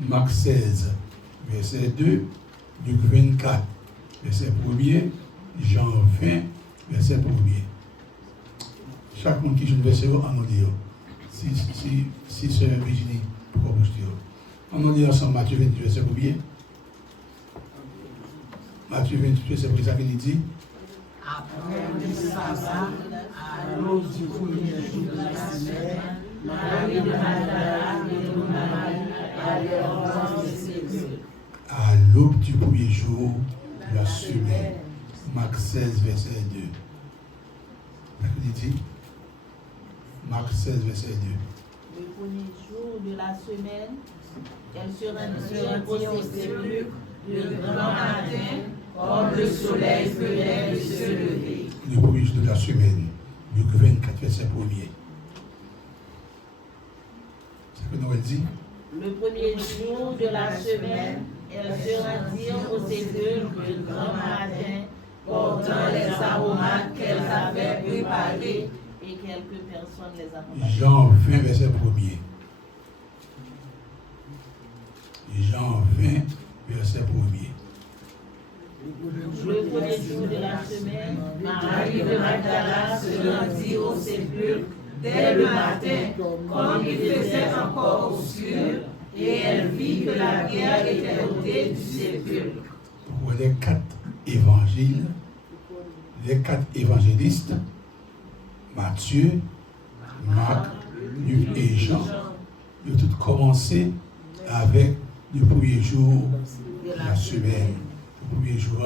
Marc 16, verset 2, Luc 24, verset 1er, Jean 20, verset 1er. Chaque monde qui joue le verset, on nous dit, si sœur Virginie, pourquoi vous dites? On nous dit ensemble Matthieu 28, verset 1er. Matthieu 28, c'est pour ça qu'il dit. Après le sabbat, à l'aube du premier jour de la semaine, Marie de Magdala et Marie allèrent voir Jésus. À l'aube du premier jour de la semaine. Marc 16, verset 2. Qu'est-ce qu'il dit? Marc 16, verset 2. Le premier jour de la semaine, elle se rendit au sépulcre le grand matin, comme le soleil venait de se lever. Le premier jour de la semaine, Luc 24, verset 1er. C'est ce que Noël dit. Le premier jour de la semaine, elles se rendirent au sépulcre le grand matin, portant les aromates qu'elles avaient préparés, et quelques personnes les accompagnaient. Jean 20, verset 1er. Jean 20, verset 1er. Le premier jour de la semaine, Marie de Magdala se descendit au sépulcre dès le matin, comme il faisait encore obscur, et elle vit que la pierre était ôtée du sépulcre. Pour les 4 évangiles, les 4 évangélistes, Matthieu, Marc, Luc et Jean, ils ont tous commencé avec le premier jour de la semaine. Le premier jour,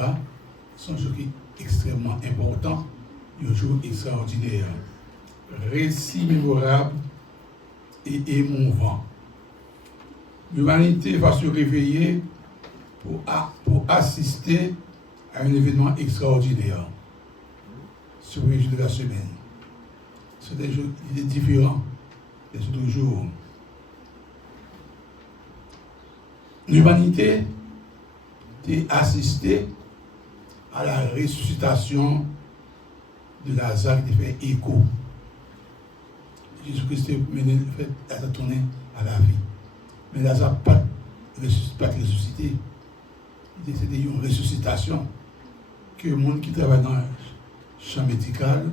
c'est un jour qui est extrêmement important, un jour extraordinaire. Récit mémorable et émouvant. L'humanité va se réveiller pour assister à un événement extraordinaire. Ce premier jour de la semaine. C'est des jours différents des autres jours. L'humanité a assisté à la ressuscitation de Lazare qui fait écho. Jésus-Christ a fait tourner à la vie. Mais Lazare n'a pas ressuscité. C'était une ressuscitation que le monde qui travaille dans le champ médical,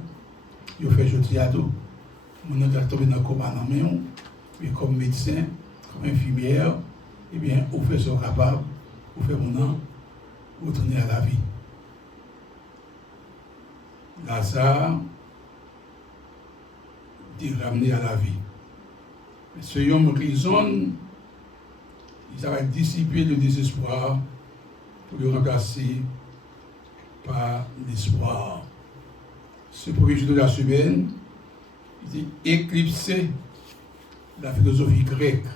il fait jeudi à tout. Le monde est tombé dans le coma, mais comme médecin, comme infirmière, eh bien, on fait ce capable, on fait mon nom, retourner à la vie. Lazare est ramené à la vie. Mais ce homme raisonne, il va dissiper le désespoir pour le remplacer par l'espoir. Ce premier jour de la semaine, il dit éclipser la philosophie grecque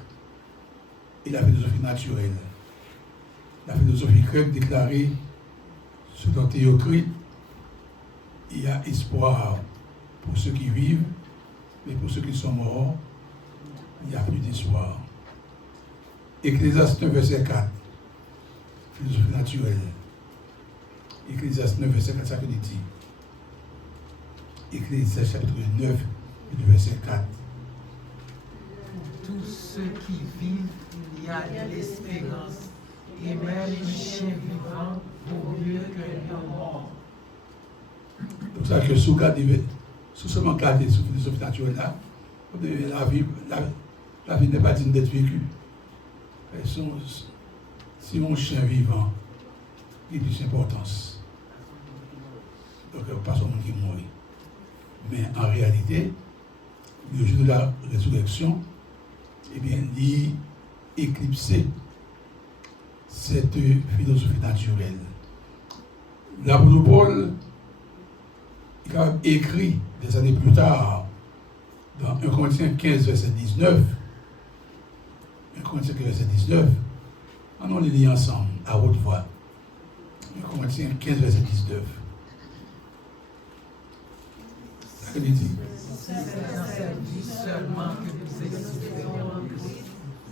et la philosophie naturelle. La philosophie grecque déclarait, selon Théocrite, il y a espoir pour ceux qui vivent, mais pour ceux qui sont morts, il n'y a plus d'espoir. Ecclésiaste 9, verset 4, philosophie naturelle. Ecclésiaste 9, verset 4, ça que dit. Ecclésiaste chapitre 9, verset 4. Tous ceux qui vivent, il y a de l'espérance, et même les chiens vivants vaut mieux que les morts. C'est pour ça que sous seulement garder sous philosophie naturelle là, la vie n'est pas digne d'être vécue. Si mon chien vivant, il a plus d'importance. Donc, pas seulement qui mourit. Mais en réalité, le jour de la résurrection, eh bien, il éclipsé cette philosophie naturelle. L'apôtre Paul, il a écrit des années plus tard, dans 1 Corinthiens 15, verset 19, 1 Corinthiens 15, verset 19, on les lit ensemble, à haute voix. 1 Corinthiens 15, verset 19. Ça que dit. C'est dans cette vie seulement que nous existons en Christ.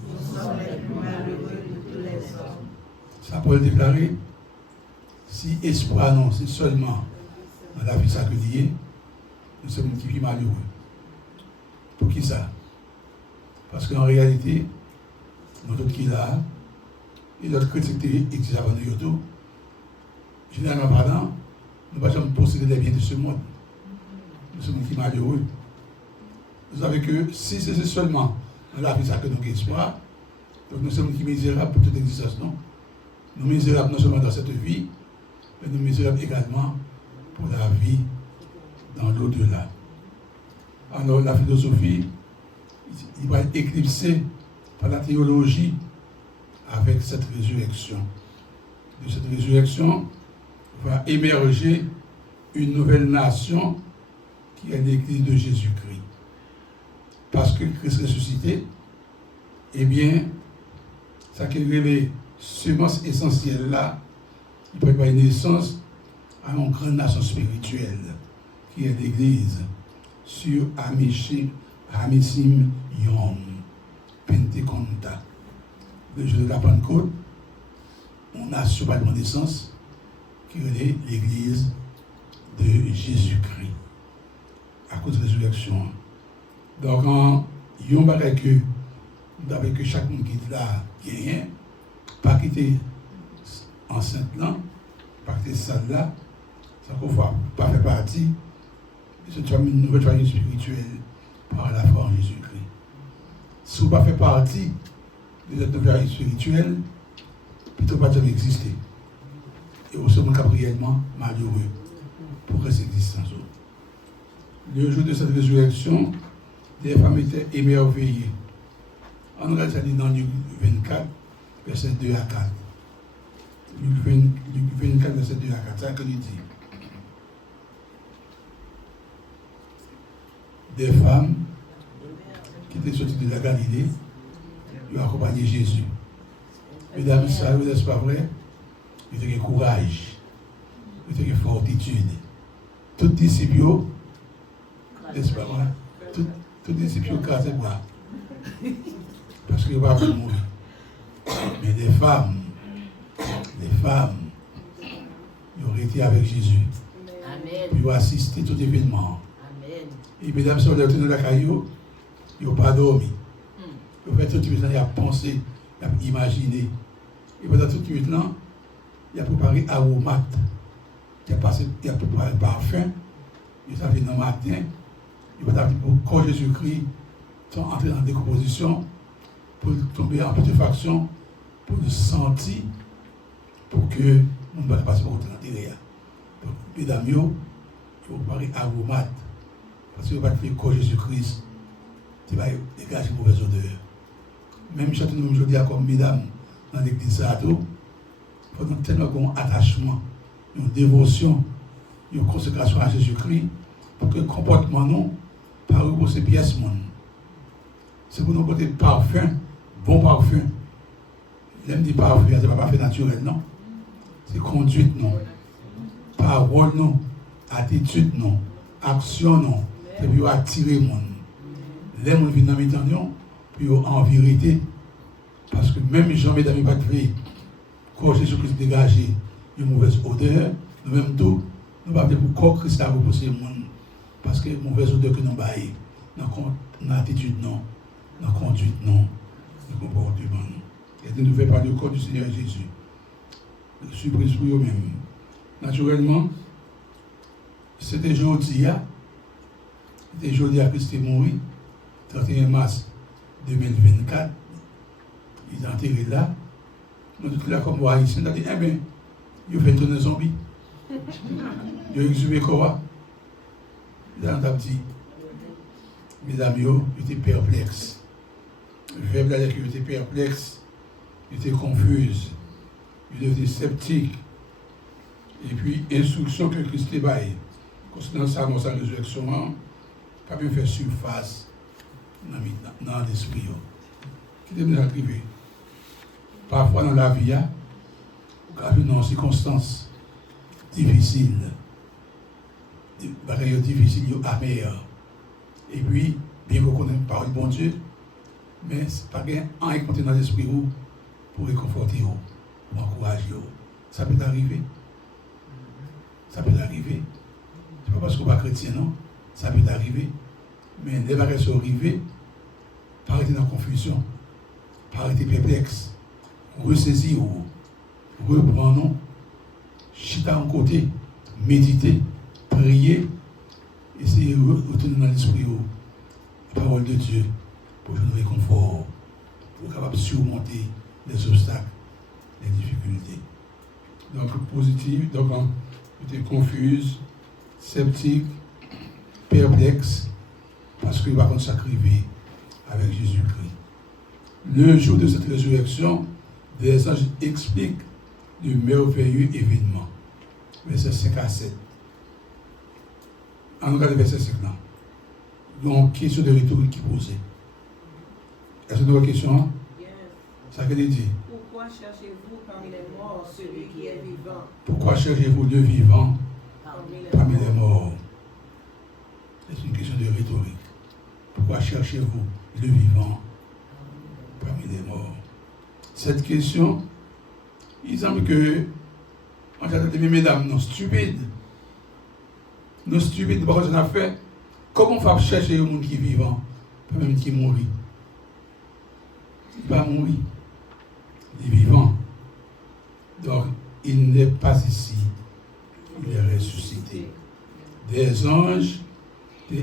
Nous sommes les plus malheureux de tous les hommes. Ça Paul déclaré, si espoir non, c'est seulement dans la vie singulière, nous sommes qui vivent malheureux. Pour qui ça? Parce qu'en réalité, nous autres qui là, et d'autres critiques qui existent avant nous tout, généralement parlant, nous ne pouvons pas posséder les biens de ce monde. Nous sommes qui malheureux. Vous savez que si c'est seulement dans la vie ça que nous avons espoir, donc nous sommes qui misérables pour toute existence, non? Nous misérables non seulement dans cette vie, mais nous misérables également pour la vie dans l'au-delà. Alors la philosophie, il va être éclipsé par la théologie avec cette résurrection. De cette résurrection va émerger une nouvelle nation qui est l'Église de Jésus-Christ. Parce que Christ ressuscité, eh bien, ça qui révèle semence essentielle là, il prépare une naissance à une grande nation spirituelle qui est l'Église sur Amisim Yom Penteconta. Le jour de la Pentecôte, on a sur la naissance qui est l'Église de Jésus-Christ à cause de la résurrection. Donc, il y a un bagage que chaque monde qui est là gagne, pas quitter enceinte là, pas quitter salle là, ça ne va pas faire partie C'est une nouvelle famille spirituelle par la foi en Jésus-Christ. Si vous ne faites pas partie de cette nouvelle famille spirituelle, plutôt pas jamais exister. Et au second cas, réellement malheureux pour cette existence. Le jour de cette résurrection, les femmes étaient émerveillées. On regarde ça dans Luc 24, verset 2 à 4. Luc 24, verset 2 à 4. C'est ça que nous dit. Des femmes qui étaient sorties de la Galilée, ils ont accompagné Jésus. Mesdames, ça, vous n'est-ce pas vrai? Ils étaient courage, ils étaient fortitude. Tous disciples, n'est-ce pas vrai? Tous disciples crasent bas. Parce qu'ils ne vont pas mourir. Mais les femmes, ils ont été avec Jésus. Amen. Ils ont assisté à tout événement. Amen. Et mesdames, si on est dans la caillou, ils n'ont pas dormi. Ils ont fait tout le temps, ils ont pensé, ils ont imaginé. Et pendant tout le temps, ils ont préparé aromate. Ils ont préparé le parfum. Ils ont fait dans le matin. Ils ont fait quand Jésus-Christ sont entrés en décomposition pour tomber en putréfaction, pour nous sentir, pour que nous ne passions pas au temps derrière. Donc, mesdames, il faut préparer aromate. Parce que vous ne pouvez pas faire Jésus-Christ, tu vas dégager une mauvaise odeur. Même si nous je dis comme mesdames dans l'église, il faut tellement un attachement, une dévotion, une consécration à Jésus-Christ, pour que le comportement nous parle pour ces pièces. C'est pour nous côté parfum, bon parfum. L'aime dit parfum, ce n'est pas parfum naturel, non. C'est conduite, non. Parole, non. Attitude, non. Action, non. C'est pour attirer le monde. Les gens viennent dans mes temps, pour en vérité. Parce que même les gens, mesdames, pas de fait, quand Jésus-Christ dégager une mauvaise odeur, nous-mêmes tout, nous ne pouvons pas pour Christ à repousser le monde. Parce que mauvaise odeur que nous baillons, dans l'attitude, non. Dans la conduite, non. Dans le comportement, non. Et nous ne faisons pas de corps du Seigneur Jésus. Surprise pour eux-mêmes. Naturellement, c'était jeudi, c'était jeudi à Christ est mort, 31 mars 2024. Il est enterré là. Nous tous là comme moi ici, on a dit, eh bien, il fait tourner zombie. Il a exhumé quoi? Il a dit, mesdames, il était perplexe. Le verbe là, qu'il était perplexe, il était confuse, il était sceptique. Et puis, instruction que Christ est baillé. Concernant sa résurrection, pas bien faire surface dans l'esprit. Qui est nous arrivé? Parfois dans la vie, on a vu dans des circonstances difficiles, des bagailles difficiles, amères. Et puis, bien qu'on connaisse la parole de bon Dieu, mais ce n'est pas un compté dans l'esprit pour réconforter, pour encourager. Ça peut arriver. Ça peut arriver. Ce n'est pas parce qu'on n'est pas chrétien, non. Ça peut arriver. Mais les bagailles sont arrivées, pas arrêter dans la confusion, pas arrêter perplexe, ressaisir, reprendre, chita en côté, méditer, prier, essayer de retourner dans l'esprit, la parole de Dieu, pour nous réconfort, pour être capable de surmonter les obstacles, les difficultés. Donc, positif, donc, on était confuse, sceptique, perplexe, parce qu'il va consacrer avec Jésus-Christ. Le jour de cette résurrection, des anges expliquent le merveilleux événement. Verset 5 à 7. On regarde le verset 5 là. Donc, question de rhétorique qui posée. Est-ce que vous avez une question? Ça qu'elle dit. Pourquoi cherchez-vous parmi les morts celui qui est vivant? Pourquoi cherchez-vous le vivant parmi les morts? C'est une question de rhétorique. Pourquoi cherchez-vous le vivant parmi les morts? Cette question, il semble que, en fait, mesdames, non stupides. Nous stupides, parce qu'on a fait, comment on va chercher le monde qui est vivant, pas même qui mourit? Il va mourir. Il est vivant. Donc, il n'est pas ici. Il est ressuscité. Des anges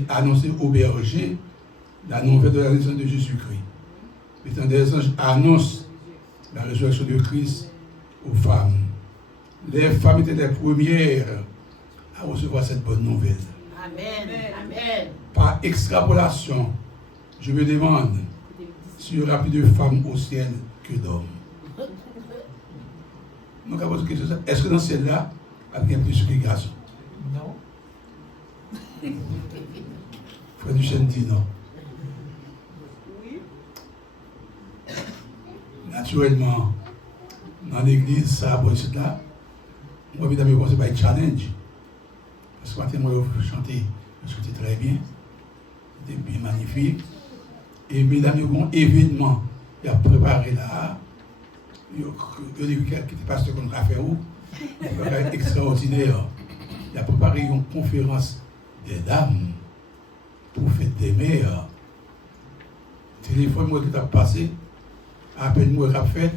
annoncé aux bergers la nouvelle de la naissance de Jésus-Christ. Étant des anges annoncent la résurrection de Christ aux femmes. Les femmes étaient les premières à recevoir cette bonne nouvelle. Amen. Amen. Par extrapolation, je me demande s'il y aura plus de femmes au ciel que d'hommes. Donc, à votre question, est-ce que dans celle-là, il y a plus que les garçons? Non. Frère Duchesne dit non. Oui. Naturellement, dans l'église, ça a été là. Moi, évidemment, c'est pas un challenge. Parce que maintenant, moi, je chantais très bien. C'était bien magnifique. Et mesdames, il y a un événement qui a préparé là. Il y a des week-ends qui étaient pasteur contre la où. C'est extraordinaire. Il a préparé une conférence des dames pour fête des mères. Téléphone, moi, qui a passé, à peine moi qui a fait,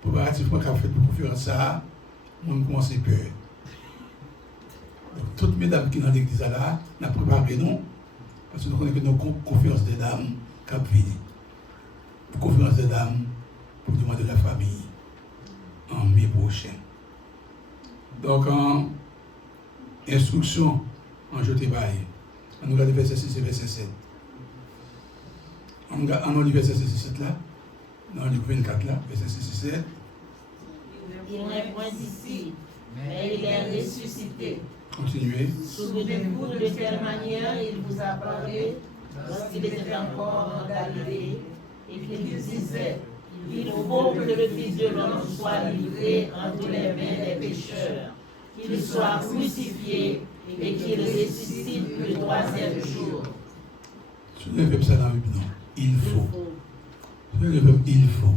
préparativement qui a fait pour conférence ça, moi, je commence à peur. Donc, toutes mesdames qui sont dans l'église là, nous avons préparé nous, parce que nous connaissons nos conférences des dames qui ont fini. Conférence des dames pour demander de la famille en mai prochain. Donc, en instruction, en jeté bail, on regarde le verset 6 et verset 7. On regarde le verset 6 et 7 là, dans le 24 là, verset 6 et 7. Il n'est point ici, mais il est ressuscité. Continuez. Souvenez-vous de quelle manière il vous a parlé lorsqu'il était encore en Galilée et qu'il disait: il faut que le Fils de l'homme soit livré entre les mains des pécheurs, qu'il soit crucifié et qu'il ressuscite le troisième jour. Sur le verbe ça dans le Bible, non. Il faut. Sur le verbe il faut.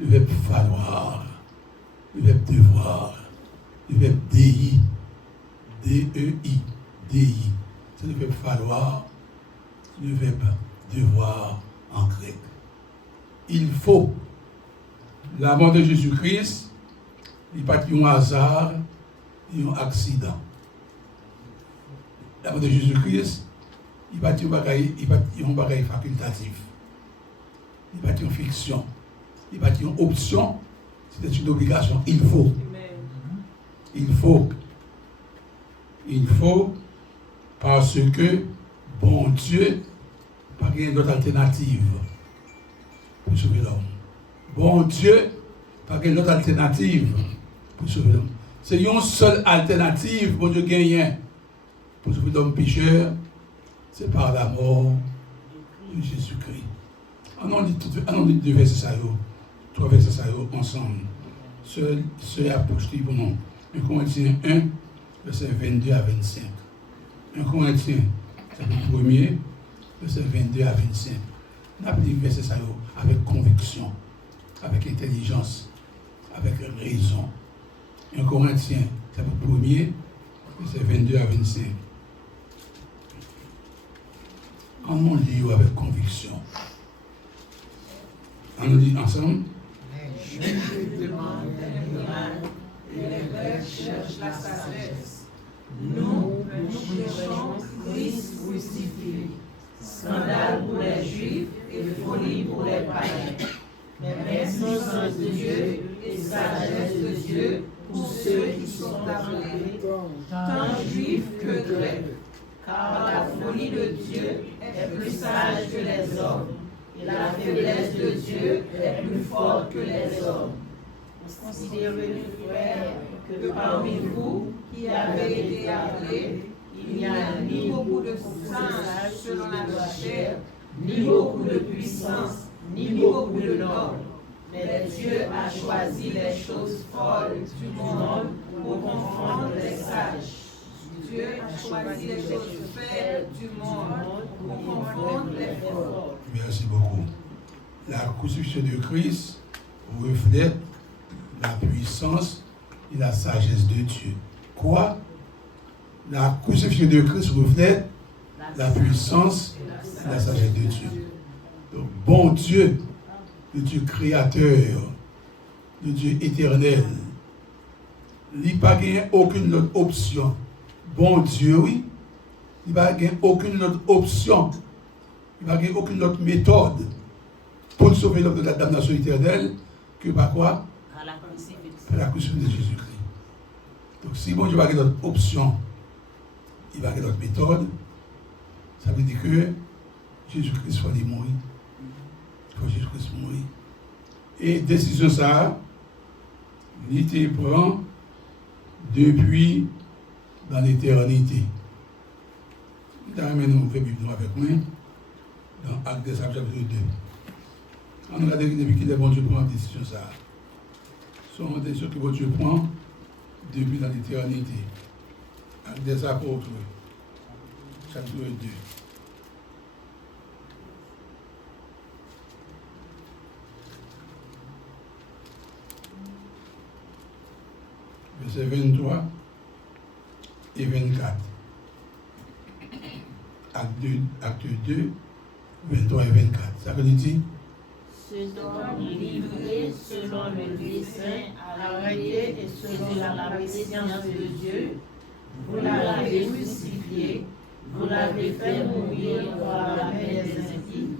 Le verbe falloir. Le verbe devoir. Le verbe dei. D-E-I. Dei. C'est le verbe falloir. Le verbe devoir en grec. Il faut. La mort de Jésus-Christ, il n'est pas un hasard, il y a un accident. La mort de Jésus-Christ, il n'est pas un bagage facultatif. Il n'est pas une fiction. Il n'est pas une option. C'est une obligation. Il faut. Il faut. Il faut parce que, bon Dieu, pas qu'il y ait d'autre alternative pour sauver l'homme. Bon Dieu, pas qu'il y ait d'autre alternative pour sauver l'homme. C'est une seule alternative pour Dieu gagner pour sauver l'homme pécheur, c'est par la mort de Jésus-Christ. On lit deux versets ça, trois versets ça ensemble. Ce approche pour nous. 1 Corinthiens 1, verset 22 à 25. 1 Corinthiens, c'est le premier, verset 22 à 25. On a pris verset ça avec conviction, avec intelligence, avec raison. 1 Corinthiens, c'est le premier, verset 22 à 25. On lit avec conviction. On lit ensemble. Je te demande un miracle, et les Grecs cherchent la sagesse. Nous cherchons Christ crucifié, scandale pour les Juifs et folie pour les païens. Mais puissance de Dieu et sagesse de Dieu pour ceux qui sont appelés, tant Juifs que Grecs. Car la folie de Dieu est plus sage que les hommes, et la faiblesse de Dieu est plus forte que les hommes. Considérez, frères, que parmi vous qui avez été appelés, il n'y a ni beaucoup de sages selon la chair, ni beaucoup de puissance, ni beaucoup de nobles. Mais Dieu a choisi les choses folles du monde pour confondre les sages. Dieu a choisi les choses faibles du monde pour confondre les forts. Merci beaucoup. La crucifixion de Christ reflète la puissance et la sagesse de Dieu. Quoi? La crucifixion de Christ reflète la puissance et la sagesse de Dieu. Donc, bon Dieu, le Dieu créateur, le Dieu éternel, il n'y a pas aucune autre option. Bon Dieu, oui, Il n'y a aucune autre option. Il n'y a aucune autre méthode pour sauver l'homme de la damnation éternelle que par quoi? À la crucifixion. Par la crucifixion de Jésus-Christ. Donc si bon Dieu va avoir d'autres options, il va avoir d'autres méthodes, ça veut dire que Jésus-Christ faut aller mourir. Il faut Jésus-Christ mourir. Et décision ça, il était prend depuis dans l'éternité. Nous avons fait Bible avec moi dans Actes des Apôtres chapitre 2. On regarde depuis qu'il est bon Dieu prend décision ça. Ce sont des choses que bon Dieu prend depuis dans l'éternité. Actes des Apôtres chapitre 2. Versets 23 et 24. Acte 2, 23 et 24. Ça veut dire? Selon livré, selon le dessein arrêté et selon la préscience de Dieu, vous l'avez crucifié, vous l'avez fait mourir par la main des impies.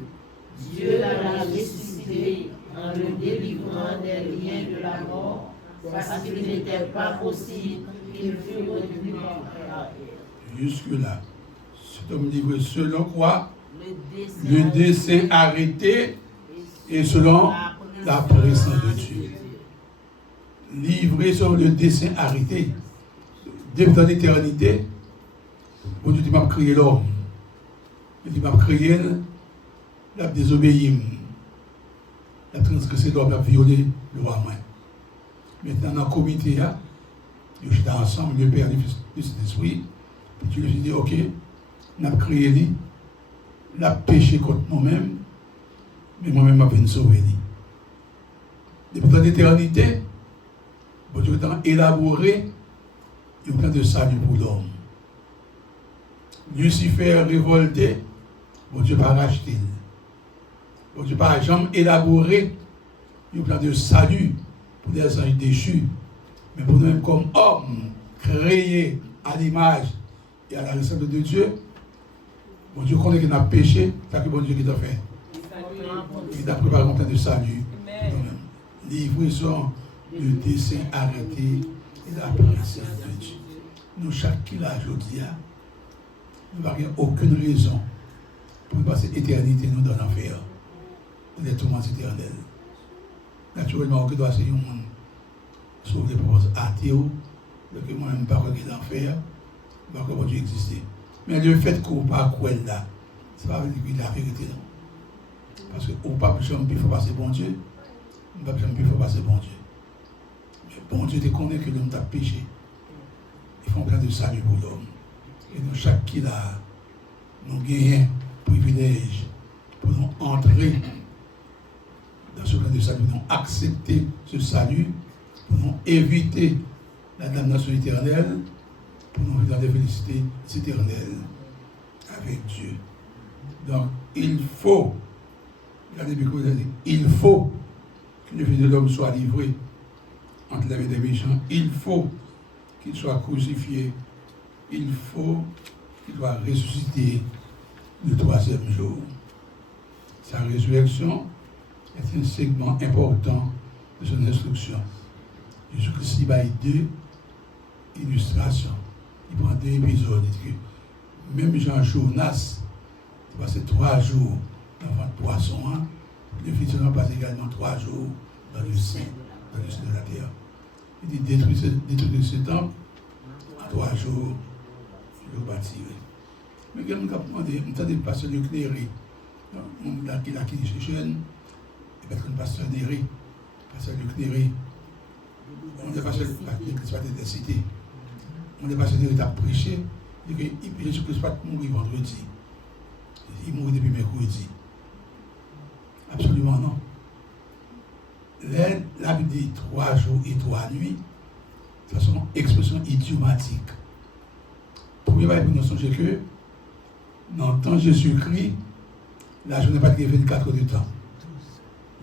Dieu l'a ressuscité en le délivrant des liens de la mort, parce qu'il n'était pas possible qu'il fût retenu par elle. Jusque-là, cet homme livré selon quoi? Le dessein arrêté et selon la présence de Dieu. Livré selon le dessein arrêté. Depuis dans l'éternité, bon Dieu m'a créé l'homme. Il m'a créé, il a désobéi. Il a transgressé l'homme, il a violé le roi. Maintenant, dans le comité, ils étaient ensemble, le Père, le Fils, le Saint-Esprit. Puis tu lui dis, ok, on a créé lui, on a péché contre nous-mêmes, mais moi-même, je viens sauver lui. Depuis dans l'éternité, bon Dieu a élaboré un plan de salut pour l'homme. Lucifer révolté, bon Dieu pas racheté. Bon Dieu pas jamais élaboré un plan de salut pour des anges déchus, mais pour nous-mêmes comme hommes créés à l'image et à la ressemblance de Dieu. Bon Dieu connaît qu'il a péché, c'est que bon Dieu qui t'a fait. Il t'a préparé un plan de salut. Livraison le dessein arrêté et la présence de Dieu. Nous, chaque qui l'a aujourd'hui, nous n'avons aucune raison pour passer l'éternité nous dans l'enfer. Des tourments éternels. Naturellement, on doit essayer de sauver les pauvres athées, que moi-même, pas croire qu'il y a l'enfer, pas croire que Dieu existe. Mais le fait qu'on ne pas croire là, ça ne veut pas dire la vérité, non. Parce qu'on ne peut pas plus faire passer bon Dieu, on ne peut pas plus faire passer bon Dieu. Mais bon Dieu te connaît que l'homme t'a péché. Ils font plein de salut pour l'homme. Et nous, chaque qui là, nous gagnons privilège pour nous entrer dans ce plan de salut, pour nous accepter ce salut, pour nous éviter la damnation éternelle, pour nous vivre dans des félicités éternelles avec Dieu. Donc, il faut, regardez bien comment il a dit, il faut que le Fils de l'homme soit livré entre les mains des méchants, il faut qu'il soit crucifié, il faut qu'il soit ressuscité le troisième jour. Sa résurrection est un segment important de son instruction. Jésus-Christ a deux illustrations. Il prend deux épisodes. Il dit que même Jean-Jonas, il passe 3 jours dans le ventre de poisson. Le Fils de l'homme passe également 3 jours dans le sein de la terre. Il dit détruire ce temple en 3 jours, je le bâtirai. Mais quand on a demandé, on a dit pasteur Leclerc, on a qui est jeune, et parce qu'on pasteur Néré, pasteur Leclerc, on est pasteur de cité. On est pasteur Néré, il a prêché, il dit que Jésus-Christ pas mourir vendredi. Il mourit depuis mercredi. Absolument non. La Bible dit 3 jours et 3 nuits. De toute façon, expression idiomatique. Premier bail pour nous songer que, dans le temps de Jésus-Christ, la journée n'a pas de 24 heures de temps.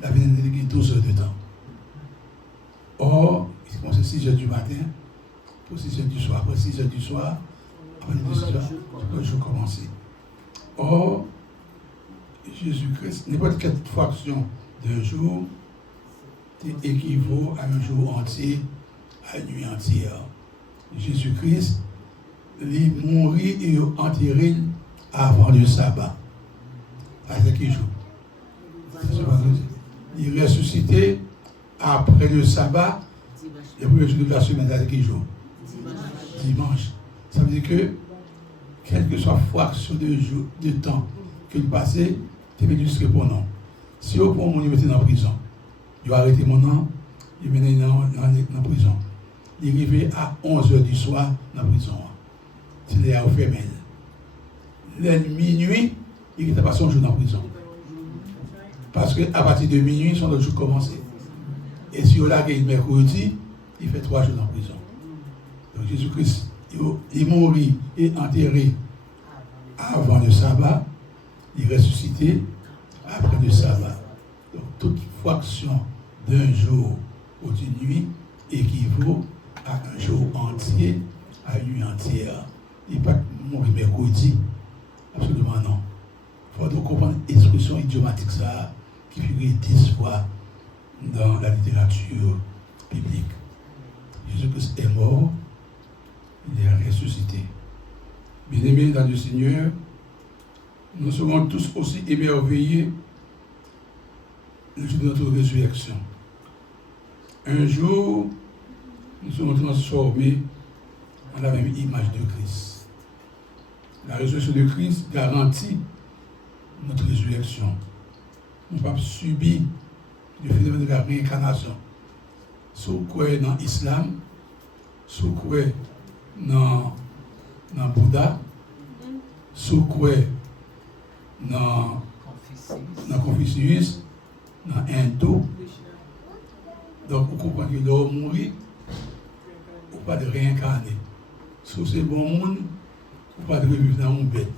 La journée n'a pas de 12 heures de temps. Or, il commence à 6 heures du matin, pour 6 heures du soir. Après 6 heures du soir, prendre une décision, le jour commencer. Or, Jésus-Christ, n'importe quelle fraction d'un jour équivaut à un jour entier, à une nuit entière. Jésus-Christ, il mourit et enterré avant le sabbat. C'est qui joue. Il est ressuscité après le sabbat, le premier jour de la semaine, c'est qui joue. Dimanche. Ça veut dire que, quelle que soit la fraction de temps qu'il passait, tu es venu jusqu'à bon nom. Si au point où il mettait en prison, il a arrêté mon nom, il mené dans prison. Il est arrivé à 11h du soir dans la prison. C'est là où il fait mail. Le minuit, il était passé un jour dans la prison. Parce qu'à partir de minuit, son autre jour commençait. Et si on l'a gagné mercredi, il fait 3 jours dans la prison. Donc Jésus-Christ, il mourit et enterré avant le sabbat, il est ressuscité après le sabbat. Donc toute fraction d'un jour ou d'une nuit équivaut à un jour entier, à une nuit entière. Il n'est pas mourir mercredi. Absolument non. Il faut donc comprendre l'expression idiomatique ça, qui figure 10 fois dans la littérature biblique. Jésus-Christ est mort, il est ressuscité. Bien-aimés dans le Seigneur, nous serons tous aussi émerveillés le jour de notre résurrection. Un jour, nous serons transformés en la même image de Christ. La résurrection de Christ garantit notre résurrection. Nous ne pouvons pas subir le phénomène de la réincarnation. Si vous croyez dans l'islam, si vous croyez dans Bouddha, si vous croyez dans Confucius, dans Hindu, donc vous comprenez que l'homme mourit, ou pas de réincarner. Si c'est bon monde, ou pas de revivre dans une bête.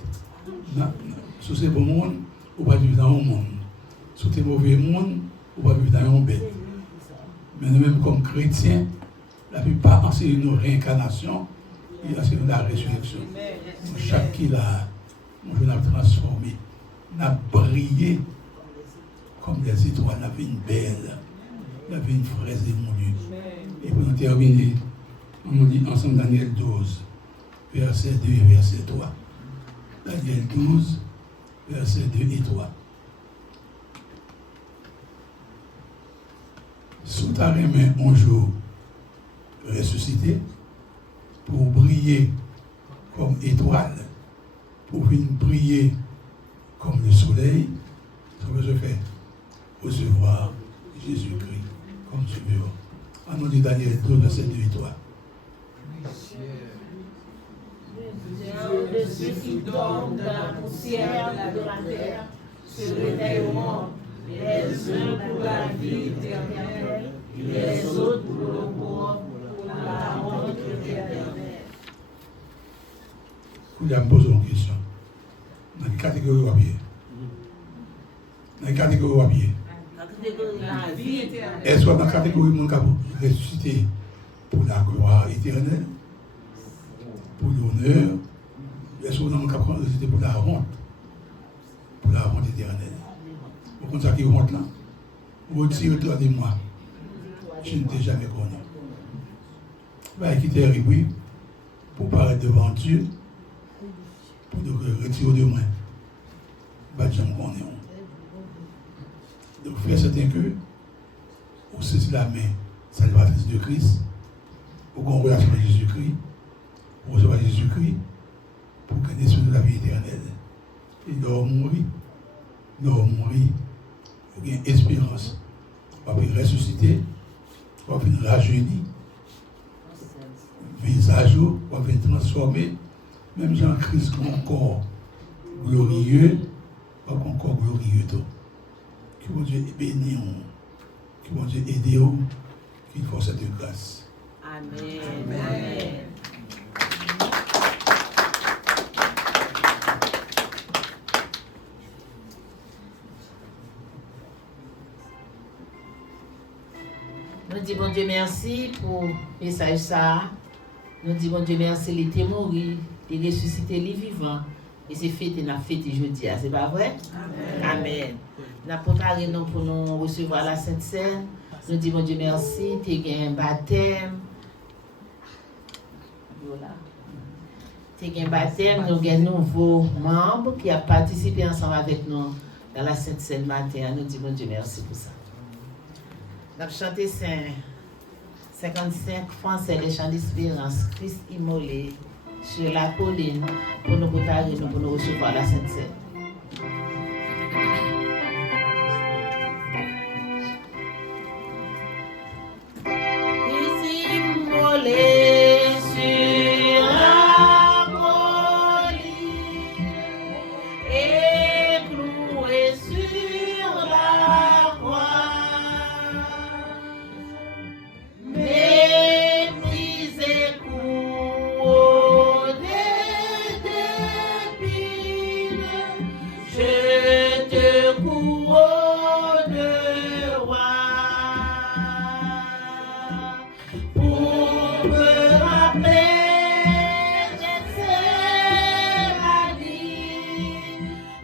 Si c'est bon monde, ou pas de vivre dans un monde. Si c'est mauvais monde, ou pas de vivre dans une bête. Mais nous-mêmes comme chrétiens, la plupart enseignent nos réincarnations et enseignent la résurrection. Chaque qui l'a, nous avons transformé, nous avons brillé comme des étoiles, nous avons une belle, nous avons une fraise émolue. Et pour nous terminer, on nous dit ensemble Daniel 12, verset 2 et verset 3. Daniel 12, verset 2 et 3. Sous ta main un jour ressuscité pour briller comme étoile, pour venir briller comme le soleil, ce que je fais, recevoir Jésus-Christ comme sauveur. En nom de Daniel 12, verset 2 et 3. De ceux qui dorment dans la poussière de la terre se réveilleront, les uns pour la vie éternelle, les autres pour le mort, pour la honte éternelle. Vous me posez une question. Dans quelle catégorie vous avez? Dans quelle catégorie vous avez? La vie éternelle. Est-ce que dans la catégorie de gens ressuscité pour la gloire éternelle, pour l'honneur? Est-ce que dans le cas ressuscité pour la honte éternelle? Vous comprenez ça qui est honte là? Vous retirez-toi de moi. Je ne t'ai jamais connu. Va quitter oui, pour paraître devant Dieu, pour te retirer de moi. Va jamais connaître. Donc, faire certain que vous saisissez la main salvatrice de Christ, pour qu'on relâche avec Jésus-Christ, pour recevoir Jésus-Christ, pour gagner sur la vie éternelle. Et d'or mourir, pour gagner espérance, pour ressusciter, pour venir rajeunir, visage, pour venir transformer, même Jean-Christ comme un corps glorieux, pas un corps glorieux. Que bon Dieu bénisse, que bon Dieu aide, qu'il fasse cette grâce. Amen. Amen. Nous disons bon Dieu merci pour le message ça. Nous disons bon Dieu merci, il était mort il ressuscité, il vivant. Et c'est fêté, n'a fêté jeudi, c'est pas vrai? Amen. Nous avons préparé nous pour nous recevoir la Sainte Seine. Nous disons Dieu merci, tu as un baptême. Voilà. Tu as un baptême, nous avons un nouveau membre qui a participé ensemble avec nous dans la Sainte Seine matin. Nous disons Dieu merci pour ça. Nous avons chanté 55 français, les chants d'espérance, Christ immolé sur la colline pour nous préparer, pour nous recevoir la Sainte Seine. Christ immolé sur la colline et cloué sur la croix. Méprisé, couronné d'épines, je te couronne roi. Pour me rappeler Gethsémani,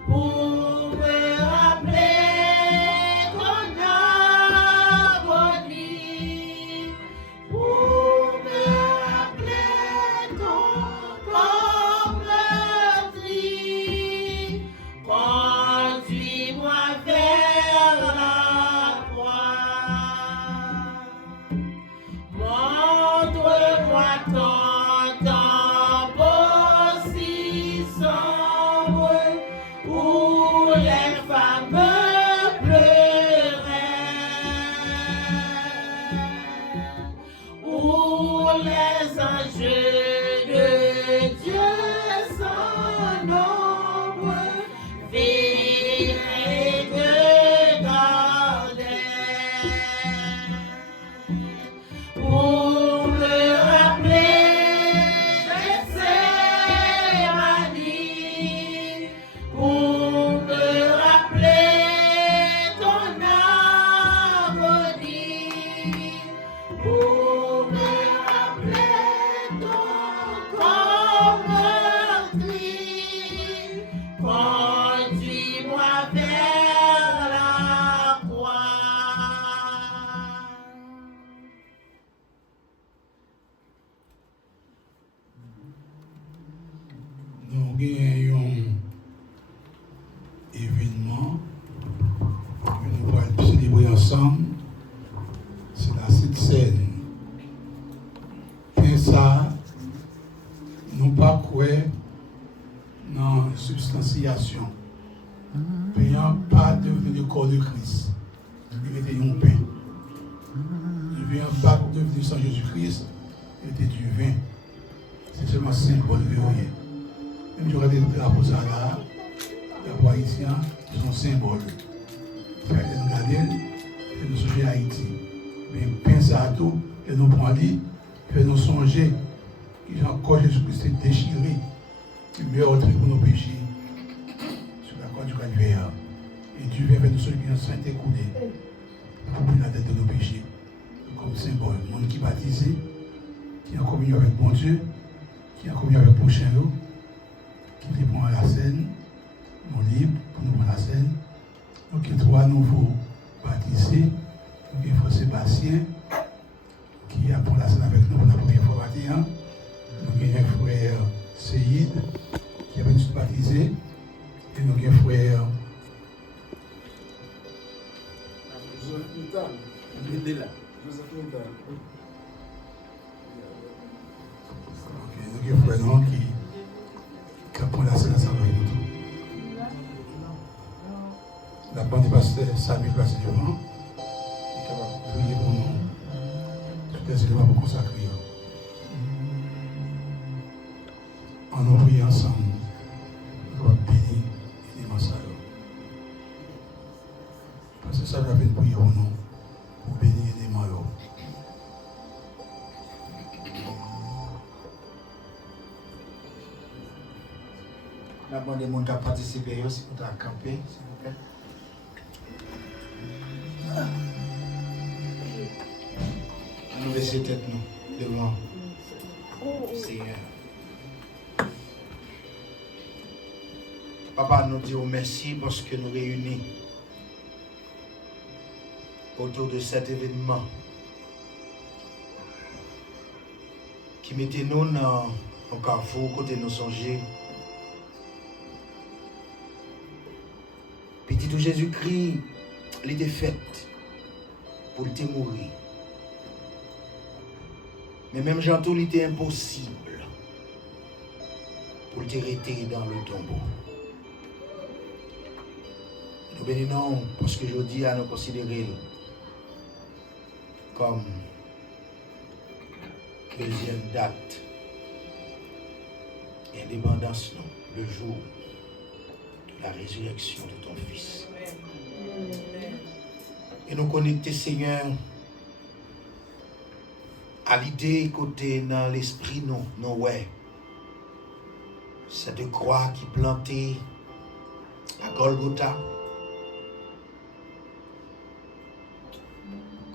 pour me rappeler ton agonie, pour me rappeler ton corps meurtri, conduis-moi vers la croix. Montre-moi ton tombeau si sombre où les femmes pleuraient, où les anges de Dieu sans nombre veillent et te gardaient. Pour me rappeler Gethsémani, pour me rappeler ton agonie, pour me rappeler ton corps meurtri, conduis-moi vers la croix. Nous avons un événement que nous allons célébrer ensemble. C'est la Sainte Seine. Et ça, nous ne pas croire dans la substantiation. Payant pas devenir le corps de Christ. Il était un pain. Il vient pas devenir sans Jésus-Christ. Il était du vin. C'est seulement symbole de rien. Même si on regarde les drapeaux là, les drapeaux haïtiens sont symboles. C'est à nous regarder, et nous songer à Haïti. Mais pensez à tout, et nous prendre, et nous songer que encore Jésus-Christ est déchiré, il meurtre pour nos péchés sur la croix du calvaire. Et Dieu vient faire nous celui qui nous saint écoulé pour prendre la tête de nos péchés. Comme symbole, le monde qui est baptisé, qui est en communion avec bon Dieu, qui est en communion avec le prochain, qui répond à la scène, nous libres pour nous prendre la scène. Donc, il y a 3 nouveaux baptisés. Donc, il faut Sébastien qui apprend la scène avec nous pour la première fois baptisé. Donc, il y a un frère Seyid qui a venu se baptiser. Et donc, il y a un frère Joseph Mintal. Il est là. Joseph Mintal. donc, il y a un frère non, qui apprend la scène ensemble avec nous. La bande du pasteur Samuel passe devant. Il est capable de prier pour nous. Tout est élément pour consacrer. On nous prie ensemble. Nous allons bénir les massacres. Parce que ça va faire prier pour nous. Pour bénir les malheureux. La bande de monde qui a participé aussi pour ta camper, s'il vous plaît. Nous baisser tête nous devant Seigneur. Papa, nous disons merci parce que nous réunis autour de cet événement qui mettait nous dans un carrefour côté nous songer. Petit tout Jésus-Christ, il était fait pour te mourir. Mais même Jean-Tout, il était impossible pour te rester dans le tombeau. Nous bénissons parce que je dis à nous considérer comme deuxième date indépendance, non, le jour de la résurrection de ton Fils. Et nous connecter, Seigneur, à l'idée côté dans l'esprit, nous, ouais, cette croix qui plantait à Golgotha,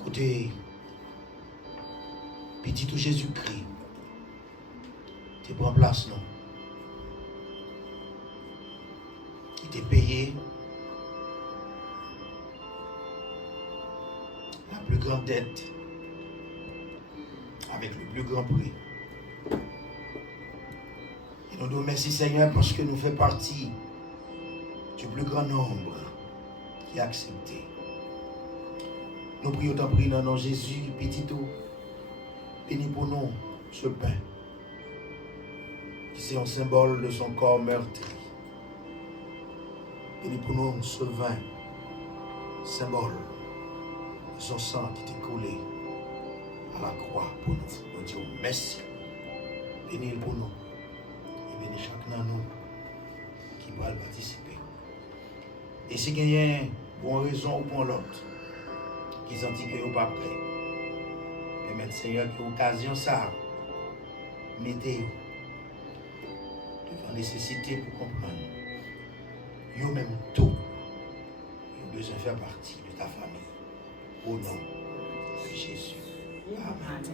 côté petit tout Jésus-Christ, tu prends place, non? Il t'est payé la plus grande dette avec le plus grand prix. Et nous nous remercions, Seigneur, parce que nous faisons partie du plus grand nombre qui a accepté. Nous prions tant pris dans le nom de Jésus, petit tout, bénis pour nous ce pain, qui c'est un symbole de son corps meurtri. Bénis pour nous ce vin, symbole de son sang qui t'est coulé à la croix pour nous. Nous disons merci. Bénis pour nous. Et bénis chacun de nous qui va participer. Et si il y a une bonne raison ou pour l'autre, qui sentit que vous pas prêt. Permettez Seigneur que l'occasion ça, mettez-vous devant nécessité pour comprendre. Vous même tout, vous besoin de faire partie de ta famille. Au nom de Jésus. Amen.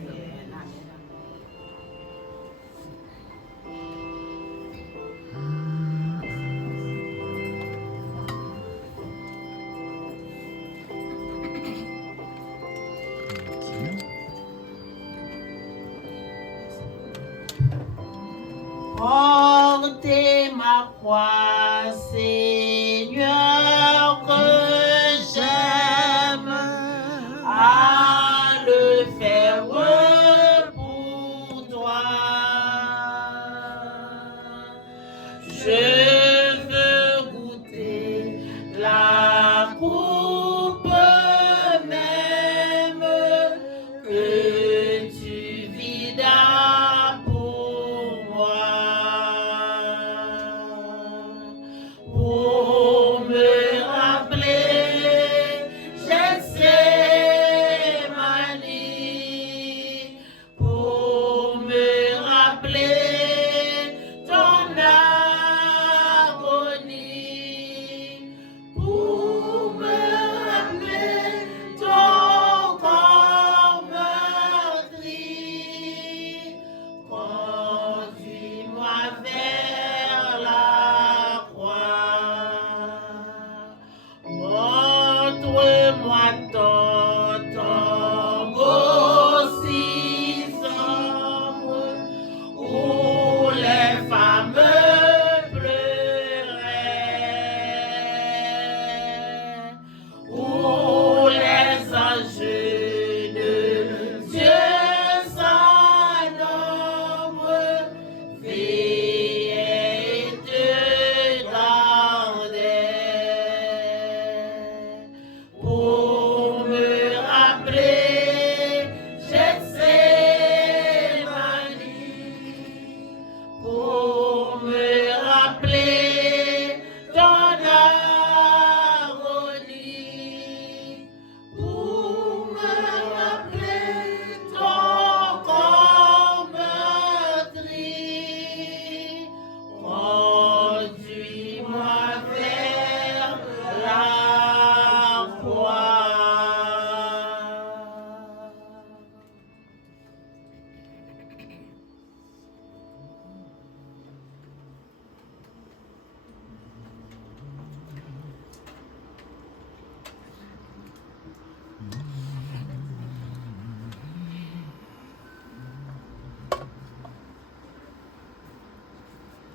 Portez ma croix, Seigneur, que j'aime à le faire pour toi. Je veux goûter la coupe même que tu vidas pour moi.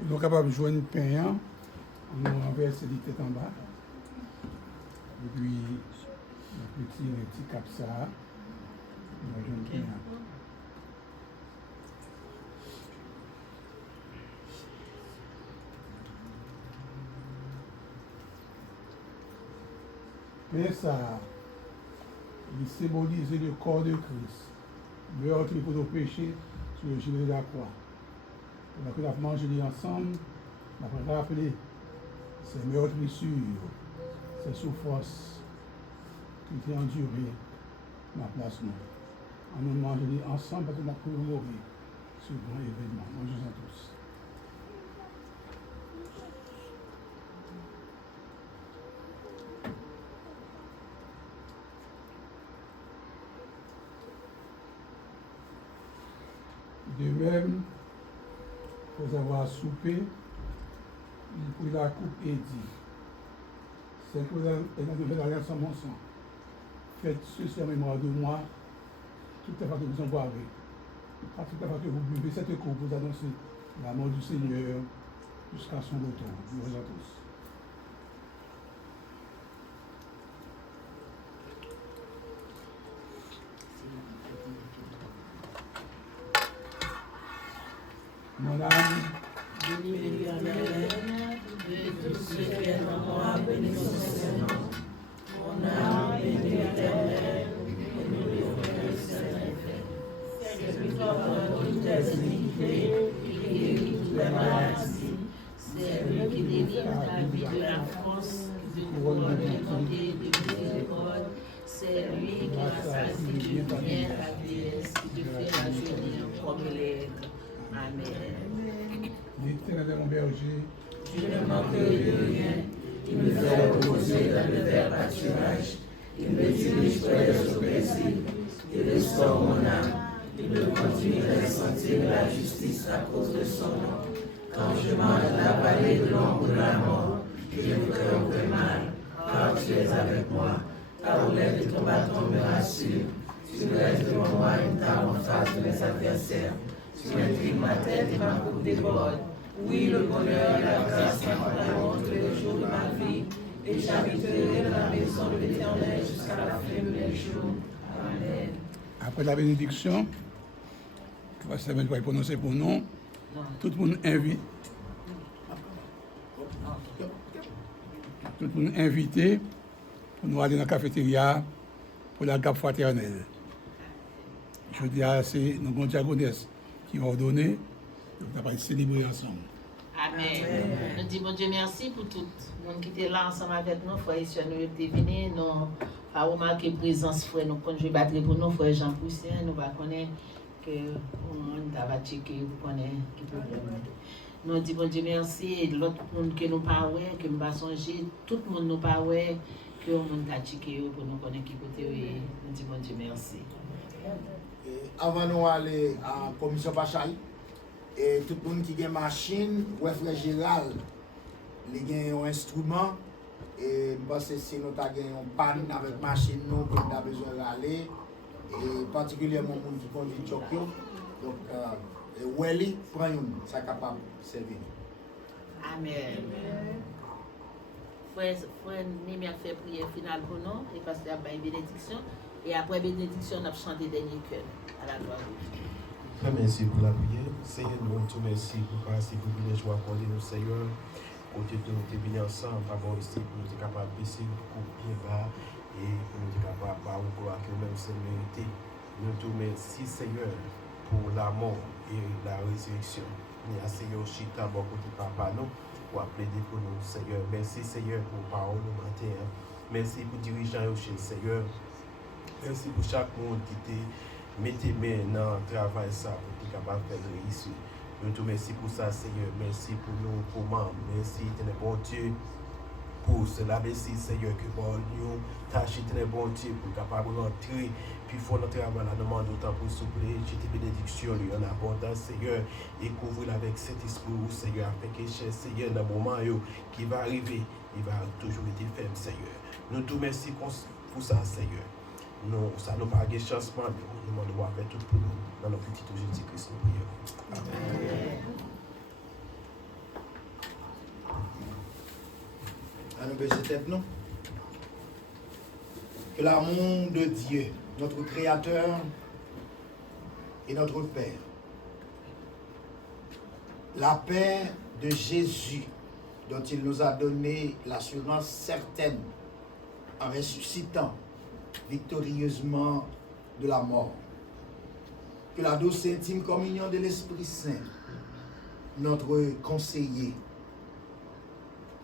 Nous sommes capables de jouer une pain, nous renversons les têtes en bas. Et puis, le petit cap ça, nous jouons une pain. Mais ça, il symbolise le corps de Christ, meurtri pour nos péchés sur le gilet de la croix. Donc, nous avons mangé ensemble, nous avons rappelé ces meurtrissures, ces souffrances qui étaient endurées dans la place nous. On nous mange ensemble parce que nous avons mourir sur le grand événement. Mangez-en tous. De même, après avoir soupé, il prit la coupe et dit, c'est que la nouvelle alliance en mon sang. Faites ceci en mémoire de moi, toute la fois que vous en boirez. À toute la fois que vous buvez cette coupe, vous annoncez la mort du Seigneur jusqu'à son retour. Nous à tous. Mon âme, bénis l'Éternel, de tous ceux qui aiment en moi, bénissons son nom. Mon âme, bénis l'Éternel, et nous l'Éternel Saint-Effet. C'est lui qui pardonne toutes tes iniquités, qui guérit toutes les maladies. C'est lui qui délivre ta vie de la France, de couronne de bonté et de miséricorde. C'est lui qui rassasie de bien ta vieillesse, qui te fait rajeunir comme l'aigle. Amen. l'Éternel est mon berger. Tu ne manques de rien. Il me fait reposer dans le vert pâturage. Il me dirige près des eaux paisibles. Il restaure mon âme. Il me conduit dans les sentiers de la justice à cause de son nom. Quand je marche la vallée de l'ombre de la mort, je ne crains aucun mal, car tu es avec moi. Ta roulette et ton bâton me rassurent. Tu dresses devant moi une table en face de mes adversaires. Tu inclines ma tête et ma coupe déborde. Oui, le bonheur et la grâce m'accompagneront tous les jours de ma vie, et j'habiterai dans la maison de l'Éternel jusqu'à la fin de mes jours. Amen. Après la bénédiction, Pasteur Ben va prononcer pour nous. Tout le monde invite. Tout le monde invité pour nous aller dans la cafétéria pour la gape fraternelle. Je dis à c'est nos bons diaconesses qui ont ordonné, on va célébrer ensemble. Amen. Nous disons bon Dieu merci pour tout le monde qui était là ensemble avec nous, frères et sœurs, nous étions venus, nous avons remarqué la présence, frère, nous quand je battre pour nous, frère Jean Poussin, nous va connaître que on va checker, vous connaissez qui problème. Nous disons bon Dieu merci et l'autre monde que nous parlons, que nous va songer, tout le monde nous parle, que on va checker pour nous connaître qui côté, nous disons bon Dieu merci. Avant nous aller à la commission Pachaï, et tout le monde qui a une machine, ou frère Gérald, il a un instrument, et je pense que si nous avons une panne avec la machine, nous avons besoin d'aller, et particulièrement les gens qui conduisent Tokyo. Donc, Welly, prend une, ça capable de servir. Amen. Frère Némi a fait prière finale pour nous, et parce qu'il y a une bénédiction. Et après bénédiction, on a chanté dernier cœur à la gloire de Dieu. Merci pour la prière. Seigneur, nous te remercions pour passer pour le joie accordé nous, Seigneur. Côté de nous, venus ensemble, d'abord ici, pour nous être capables de baisser le coup bien bas et pour nous être capables de avoir une gloire que même c'est mérité. Nous te remercions, Seignor, pour la mort et la résurrection. Nous Seigneur, Chita, bon côté papa, nous, pour plaider pour nous, Seigneur. Merci, Seigneur, pour parole au matin. Merci pour dirigeant chez le Seigneur. Merci pour chaque monde qui était mettez main dans le travail ça pour être capable de faire réussir. Nous te remercions pour ça, Seigneur. Merci pour nous, pour membres. Merci, Ténèbre bon Dieu, pour cela. Merci, Seigneur, que pour nous, tâcher Ténèbre bon Dieu, pour capable de rentrer, puis faire notre travail, la demande autant pour souffler. J'ai tes bénédictions, lui, en abondance, Seigneur, et couvrir avec cet esprit, Seigneur, afin que, cher Seigneur, dans le moment qui va arriver, il va toujours être ferme, Seigneur. Nous te remercions pour ça, Seigneur. Nous, ça nous pas de changement, nous demandons à faire tout pour nous. Dans le petit Jésus-Christ, nous prions. Amen. À nous baisser tête, non? Que l'amour de Dieu, notre Créateur et notre Père, la paix de Jésus, dont il nous a donné l'assurance certaine en ressuscitant victorieusement de la mort. Que la douce et intime communion de l'Esprit Saint, notre conseiller,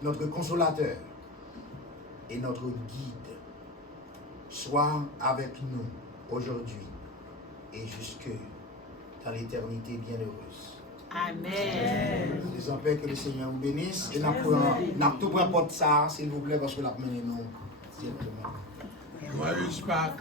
notre consolateur et notre guide, soit avec nous aujourd'hui et jusque dans l'éternité bienheureuse. Amen. Les en paix, que le Seigneur vous bénisse. Et n'a tout pris porte ça, s'il vous plaît, parce que la mené nous directement. Joyeux Pâques.